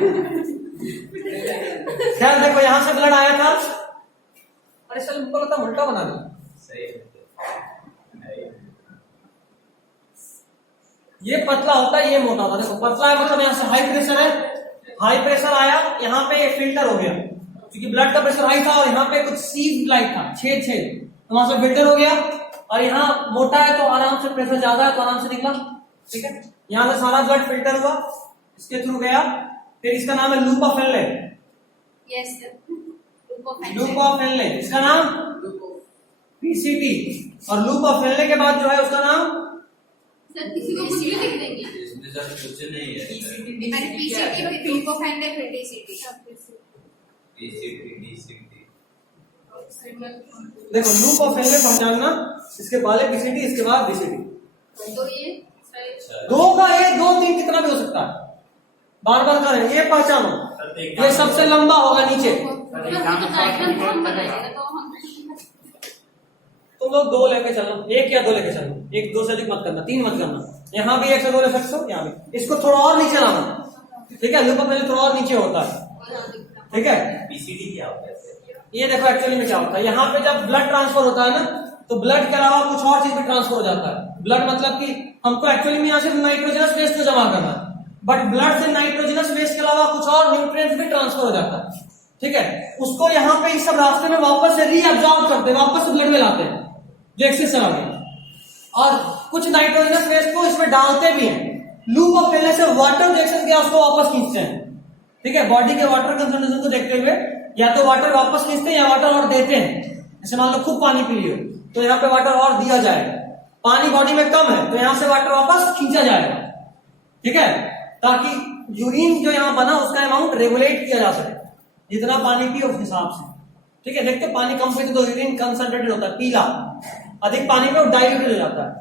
खैर देखो, यहां से ब्लड आया था। अरे सर हमको लगता है उल्टा बना दिया। सही। ये पतला होता है, ये मोटा होता है। देखो पतला है मतलब यहाँ से हाई प्रेशर है, हाई प्रेशर आया, यहाँ पे फिल्टर हो गया क्योंकि ब्लड का प्रेशर हाई था, और यहाँ पे कुछ सीव लाइट था, छेद, तो वहां से फिल्टर हो गया। और यहाँ मोटा है तो आराम से, प्रेशर ज्यादा है तो आराम से निकला। ठीक है, यहाँ से सारा ब्लड फिल्टर हुआ, इसके थ्रू गया। फिर इसका नाम है loop of Henle. Yes, loop of Henle, इसका नाम पीसीटी, और लूप ऑफ फैलने के बाद जो है उसका नाम सर किसी को कुछ भी लिख देंगे। इसमें सर कुछ नहीं है सर। मैंने पीसीटी फिर लूप ऑफ एंड फिर डीसीटी। पीसीटी डीसीटी देखो लूप ऑफ फैलने पहचानना, इसके पहले पीसीटी इसके बाद डीसीटी। तो ये दो का एक, दो, तीन कितना भी हो सकता है, बार बार करें, ये पहचानो। ये सबसे लंबा होगा नीचे। डायग्राम हम बनाएंगे तो हम तुम लोग दो लेके चलो, एक या दो लेके चलो, एक दो से अधिक मत करना, तीन मत करना। यहाँ भी एक से दो ले सकते हो, यहाँ भी। इसको थोड़ा और नीचे लाना, ठीक है, लूप ऑफ फैलने थोड़ा और नीचे होता है, ठीक है। पीसीटी क्या होता है सर? ये देखो एक्चुअली में क्या होता है, यहाँ पे जब ब्लड ट्रांसफर होता है ना, तो ब्लड के अलावा कुछ और चीज भी ट्रांसफर हो जाता है। ब्लड मतलब कि हमको एक्चुअली में यहाँ से नाइट्रोजनस वेस्ट को जमा करना है, बट ब्लड से नाइट्रोजनस वेस्ट के अलावा कुछ और न्यूट्रिएंट्स भी ट्रांसफर हो जाता है, ठीक है। उसको यहाँ पे इस सब रास्ते में वापस से रीअब्सॉर्ब करते हैं, वापस ब्लड में लाते हैं जो एक्सेस चला गया, और कुछ नाइट्रोजनस वेस्ट को इसमें डालते भी हैं। लूप ऑफ फैलने से वाटर जो एक्सेस गया उसको वापस खींचते हैं, ठीक है। बॉडी के वाटर कंसंट्रेशन को देखते हुए या तो वाटर वापस खींचते हैं या वाटर और देते हैं। जैसे मान लो खूब पानी पी लियो तो यहाँ पे वाटर और दिया जाएगा, पानी बॉडी में कम है तो यहाँ से वाटर वापस खींचा जाएगा, ठीक है, ताकि यूरिन जो यहाँ बना उसका अमाउंट रेगुलेट किया जा सके, जितना पानी पिए उस हिसाब से, ठीक है। देखते पानी कम पिए तो यूरिन कंसंट्रेटेड होता है पीला, अधिक पानी में वो डाइल्यूटेड हो जाता है।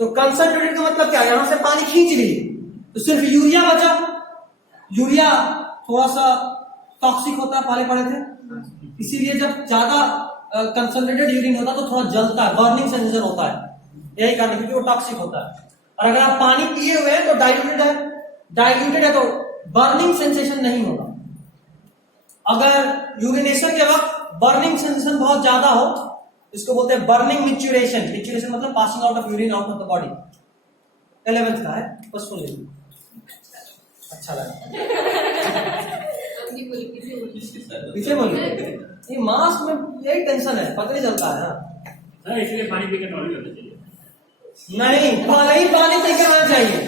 तो कंसंट्रेटेड का मतलब क्या है, यहां से पानी खींच ली तो सिर्फ यूरिया बचा। यूरिया थोड़ा सा टॉक्सिक होता है, पहले पढ़े थे, इसीलिए जब ज्यादा कंसंट्रेटेड यूरिन होता है तो थोड़ा जलता है, बर्निंग सेंसेशन होता है, यही कारण क्योंकि वो टॉक्सिक होता है। और अगर आप पानी पिए हुए हैं तो डाइल्यूटेड है तो बर्निंग सेंसेशन नहीं होगा। अगर यूरिनेशन के वक्त बर्निंग सेंसेशन बहुत ज्यादा हो, इसको बोलते हैं बर्निंग मिच्यूरेशन। मिच्यूरेशन मतलब passing out of urine out of the body. 11th का है, बस सुन लीजिए, अच्छा लगा। अपनी बोली किसी बोली पीछे बोलिए, ये मास्क में यही टेंशन है, पता नहीं चलता है। सर इसलिए पानी पीकर नॉलेज होना चाहिए। नहीं, पहले ही पानी पी के रहना चाहिए।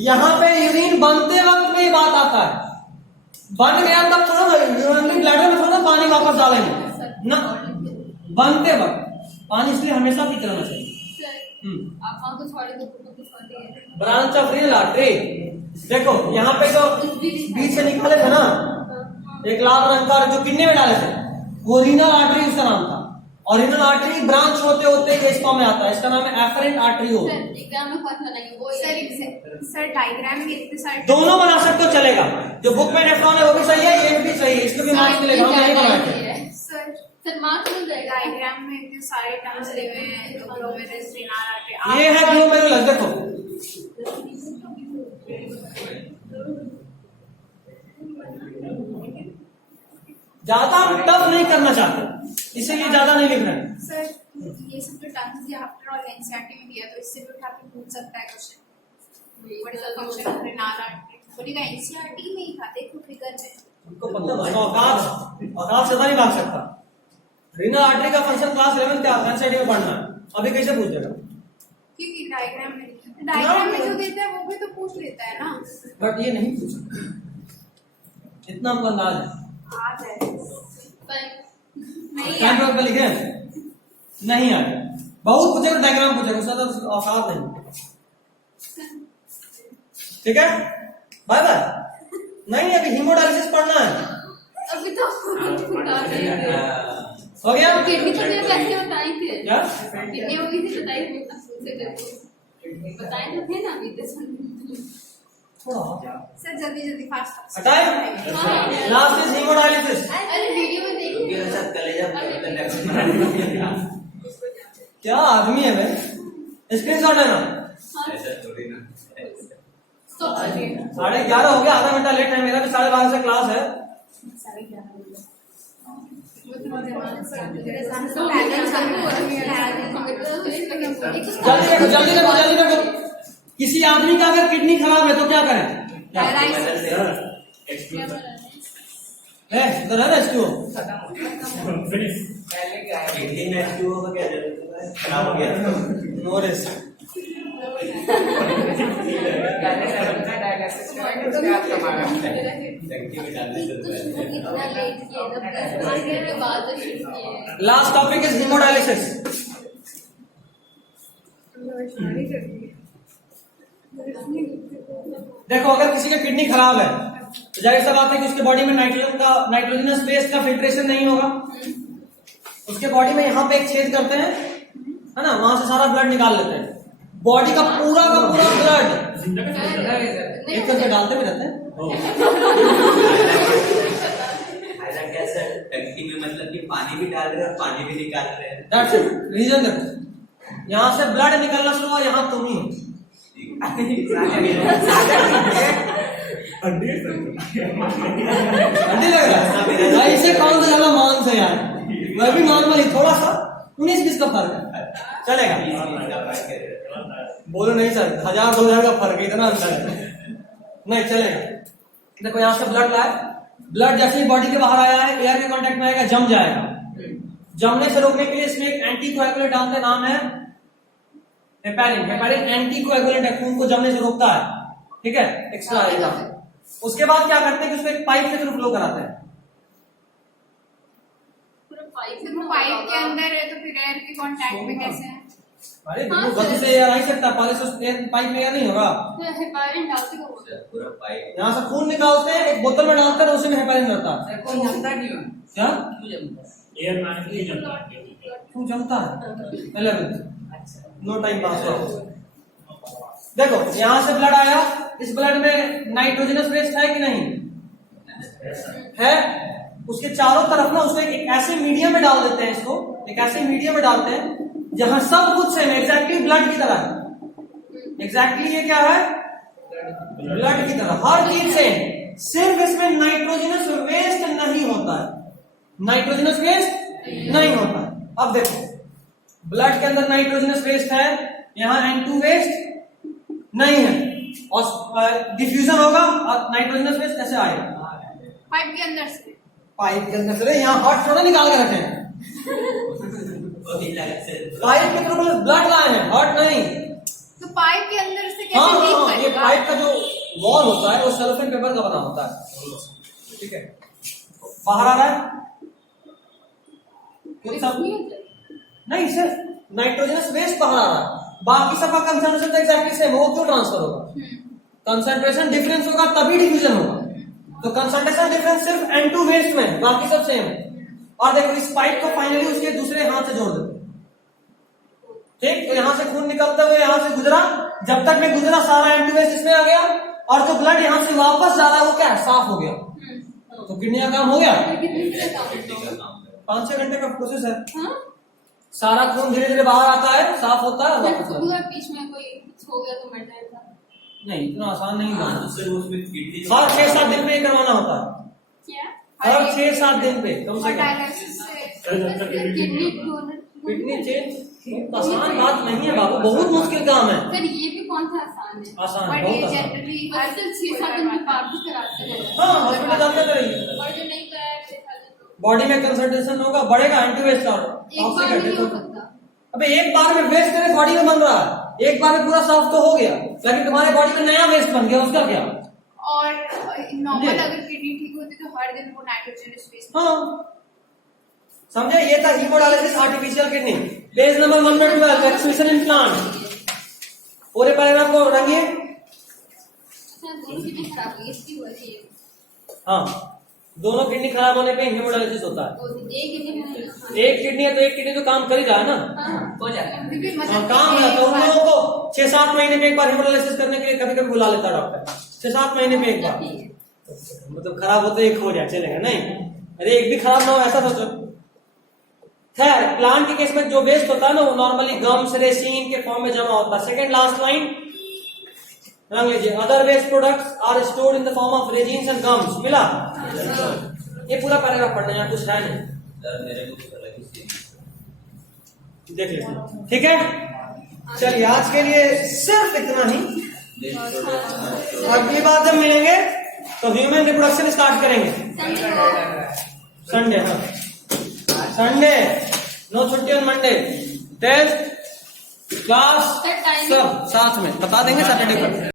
यहाँ पे यूरिन बनते वक्त में ये बात आता है, बन गया तब थोड़ा यूरिन ब्लैडर में थोड़ा पानी वापस डालेंगे ना, बनते वक्त पानी इसलिए हमेशा पीते रहना चाहिए। सर आप वहाँ कुछ और कुछ ब्रांच ऑफ रीनल आर्टरी, देखो यहाँ पे जो बीच से निकाले थे ना एक लाल रंग का जो किडनी में डाले थे, वो रीनल आर्टरी उसका नाम था। और रीनल आर्टरी ब्रांच होते होते इस फॉर्म में आता है, इसका नाम है एफरेंट आर्टरियोल। एग्जाम में कौन बनाएंगे वो सर डायग्राम में इतने सारे दोनों बना सकते हो, चलेगा। जो बुक में नेफ्रॉन है वो भी सही है, ये भी सही है, इसको भी मार्क्स मिलेगा, हम नहीं बनाए। सर मार्क्स मिल जाएगा। डायग्राम में इतने सारे टर्म्स दिए हुए हैं, ग्लोमेरुलस, रीनल आर्टरी। ये है ग्लोमेरुलस, देखो ज्यादा टफ नहीं करना चाहते, इसीलिए ज्यादा नहीं लिख रहे हैं। सर ये सब जो टर्म्स दिया आफ्टर ऑल एनसीईआरटी में दिया, तो इससे भी उठा के पूछ सकता है question, what is the function of renal artery. बोलेगा एनसीईआरटी में ही था, देखो फिगर में। उनको पता है, उसका औकात से नहीं भाग सकता। रीनल आर्टरी का फंक्शन क्लास 11 का एनसीईआरटी में पढ़ना है, अभी कैसे पूछ देगा? क्योंकि डायग्राम में जो देता है वो भी तो पूछ लेता है ना। बट ये नहीं पूछ सकता, इतना हमको अंदाज है। आज है पर नहीं टाइम यार, पे लिखे नहीं आए, बहुत पूछेगा, डायग्राम पूछेगा, उसका तो औकात नहीं, ठीक है। Bye bye. नहीं अभी हीमोडायलिसिस पढ़ना है, अभी तो बता रहे हैं। हो गया? किडनी तो जब कैसे बताई थे, क्या किडनी हो गई थी बताई थी, से करके बताए तो थे ना अभी तक। थोड़ा सर जल्दी जल्दी फास्ट हटाए, लास्ट इज हीमोडायलिसिस। अरे वीडियो में देखिए क्या आदमी है भाई, स्क्रीनशॉट है ना। ऐसा थोड़ी ना। 11:30 हो गया, आधा घंटा लेट है, मेरा भी 12:30 से क्लास है। जल्दी देखो। किसी आदमी का अगर किडनी खराब है तो क्या करें? इधर है ना स्टू, फिनिश। किडनी में एक्टिव होगा क्या जरूरत है? खराब हो गया नो रिस्क। डायलिसिस कराएंगे उसके बाद हमारा टंकी में डालने से पहले इतना लेट किया था 10 घंटे के बाद शुरू किया है। Last topic is haemodialysis. देखो अगर किसी का किडनी खराब है तो जाहिर सा बात है कि उसके बॉडी में नाइट्रोजनस वेस्ट का फिल्ट्रेशन नहीं होगा। उसके बॉडी में यहाँ पे एक छेद करते हैं, है ना, वहां से सारा ब्लड निकाल लेते हैं। बॉडी का पूरा ब्लड एक करके डालते भी रहते हैं। ऐसा कैसे टंकी में मतलब कि पानी भी डाल रहे हैं और पानी भी निकाल रहे हैं। That's it. रीजन देखो, यहाँ से ब्लड निकलना शुरू हुआ, यहाँ तुम ही हो। ठंडी लग रहा है ऐसे कौन सा ज्यादा मांस है यार, मैं भी नॉर्मल ही थोड़ा सा 19-20 का फर्क है, चलेगा। बोलो नहीं सर 1000-2000 का फर्क है, इतना अंतर है नहीं चलेगा। देखो यहाँ से ब्लड लाए, ब्लड जैसे ही बॉडी के बाहर आया है एयर के कांटेक्ट में आएगा, जम जाएगा। जमने से रोकने के लिए इसमें एक एंटीकोएगुलेंट डालते हैं, नाम है हेपारिन। हेपारिन एंटीकोएगुलेंट है, खून को जमने से रोकता है, ठीक है, एक्स्ट्रा आएगा। उसके बाद क्या करते हैं कि उसको एक पाइप के थ्रू फ्लो कराते हैं। पूरा पाइप पाइप के अंदर है तो फिर एयर के कांटेक्ट में कैसे है? अरे देखो गलती से एयर आ ही सकता है, पहले से पाइप में एयर नहीं होगा। हेपारिन डालते हो पूरा पाइप यहाँ से खून निकालते हैं, एक बोतल में डालते हैं, उसी में हेपारिन रहता है। सर कोई जमता नहीं है क्या क्यों जमता है? एयर मैनेज नहीं जमता क्यों जमता है? 11 नो टाइम पास हो। देखो यहाँ से ब्लड आया, इस ब्लड में नाइट्रोजनस वेस्ट है कि नहीं है? उसके चारों तरफ ना उसको एक ऐसे मीडियम में डाल देते हैं, इसको एक ऐसे मीडियम में डालते हैं जहां सब कुछ सेम एग्जैक्टली ब्लड की तरह है। एग्जैक्टली ये क्या है? ब्लड की तरह, हर चीज सेम, सिर्फ इसमें नाइट्रोजनस वेस्ट नहीं होता है, नाइट्रोजनस वेस्ट नहीं होता है। अब देखो ब्लड के अंदर नाइट्रोजनस वेस्ट है, यहाँ N2 वेस्ट नहीं है, और डिफ्यूजन होगा और नाइट्रोजनस वेस्ट ऐसे आएगा पाइप के अंदर से। पाइप के अंदर से। यहाँ हॉट थोड़ा निकाल के रखे हैं, पाइप के थ्रू ब्लड लाए हैं, हॉट नहीं। तो पाइप के अंदर से हाँ कैसे लीक हाँ, ये करेगा? पाइप का जो वॉल होता है वो सेलोफेन पेपर का बना होता है, ठीक है। बाहर आ रहा है कुछ सब नहीं, सिर्फ नाइट्रोजनस वेस्ट बाहर आ रहा है, बाकी सबका कंसंट्रेशन तो एग्जैक्टली सेम, वो क्यों ट्रांसफर होगा? कंसंट्रेशन डिफरेंस होगा तभी डिफ्यूजन होगा। तो कंसंट्रेशन डिफरेंस सिर्फ N2 वेस्ट में है, बाकी सब सेम है। और देखो इस पाइप को फाइनली उसके दूसरे हाथ से जोड़ देते हैं, ठीक। तो यहाँ से खून निकलते हुए यहाँ से गुजरा, जब तक में गुजरा सारा N2 वेस्ट इसमें आ गया, और जो ब्लड यहाँ से वापस जा रहा है वो क्या है? साफ हो गया। तो किडनी का काम हो गया। 5-6 घंटे का प्रोसेस है। सारा खून धीरे धीरे बाहर आता है, साफ होता है, वापस आता है। बीच में कोई कुछ हो गया तो मर जाएगा। नहीं इतना आसान नहीं है, सर उसमें किडनी हर 6-7 दिन पे ये करवाना होता है, क्या? हर 6-7 दिन पे कम से और कम। डायलिसिस से किडनी डोनर किडनी चेंज आसान बात नहीं है बाबू, बहुत मुश्किल काम है। सर ये भी कौन सा आसान है? आसान बट बहुत ये आसान। जनरली आजकल 6-7 दिन के बाद भी कराते हैं। हाँ हॉस्पिटल जाते तो रहिए, और जो नहीं कराया 6 दिन तो बॉडी में कंसंट्रेशन होगा, बढ़ेगा, एंटी वेस्ट और एक बार नहीं हो सकता। अबे एक बार में वेस्ट तेरे बॉडी में बन रहा है, एक बार में पूरा साफ तो हो गया, लेकिन तुम्हारे बॉडी में नया वेस्ट बन गया, उसका क्या? और नॉर्मल अगर किडनी ठीक होती तो हर दिन वो नाइट्रोजनस वेस्ट। हाँ समझे, ये था haemodialysis artificial kidney. Page number 112 expression in plant, पूरे पैराग्राफ को रंगिए। सर दोनों किडनी खराब हुई इसकी हो रही है। हाँ दोनों किडनी खराब होने पे हीमोडायलिसिस होता है। तो एक किडनी में एक किडनी है तो एक किडनी तो काम कर ही रहा है ना, हो जाएगा। क्योंकि हाँ, मतलब काम है। तो उन लोगों को 6-7 महीने में एक बार हीमोडायलिसिस करने के लिए कभी कभी बुला लेता है डॉक्टर, 6-7 महीने में एक बार। मतलब खराब होते एक हो जाए चलेगा नहीं, अरे एक भी खराब ना हो ऐसा सोचो। खैर प्लांट के केस में जो वेस्ट होता है ना वो नॉर्मली गम्स रेसिन के फॉर्म में जमा होता है। सेकंड लास्ट लाइन रंग लीजिए, other waste products are stored in the form of resins and gums. मिला? ये पूरा पैराग्राफ पढ़ना है, कुछ है नहीं, सर मेरे को कुछ अलग ही सीन देख लीजिए, ठीक है। चलिए आज के लिए सिर्फ इतना ही, अगली बार जब मिलेंगे तो ह्यूमन रिप्रोडक्शन स्टार्ट करेंगे। संडे, हाँ संडे, नो छुट्टी ऑन मंडे, टेस्ट क्लास सब साथ में बता देंगे सैटरडे को।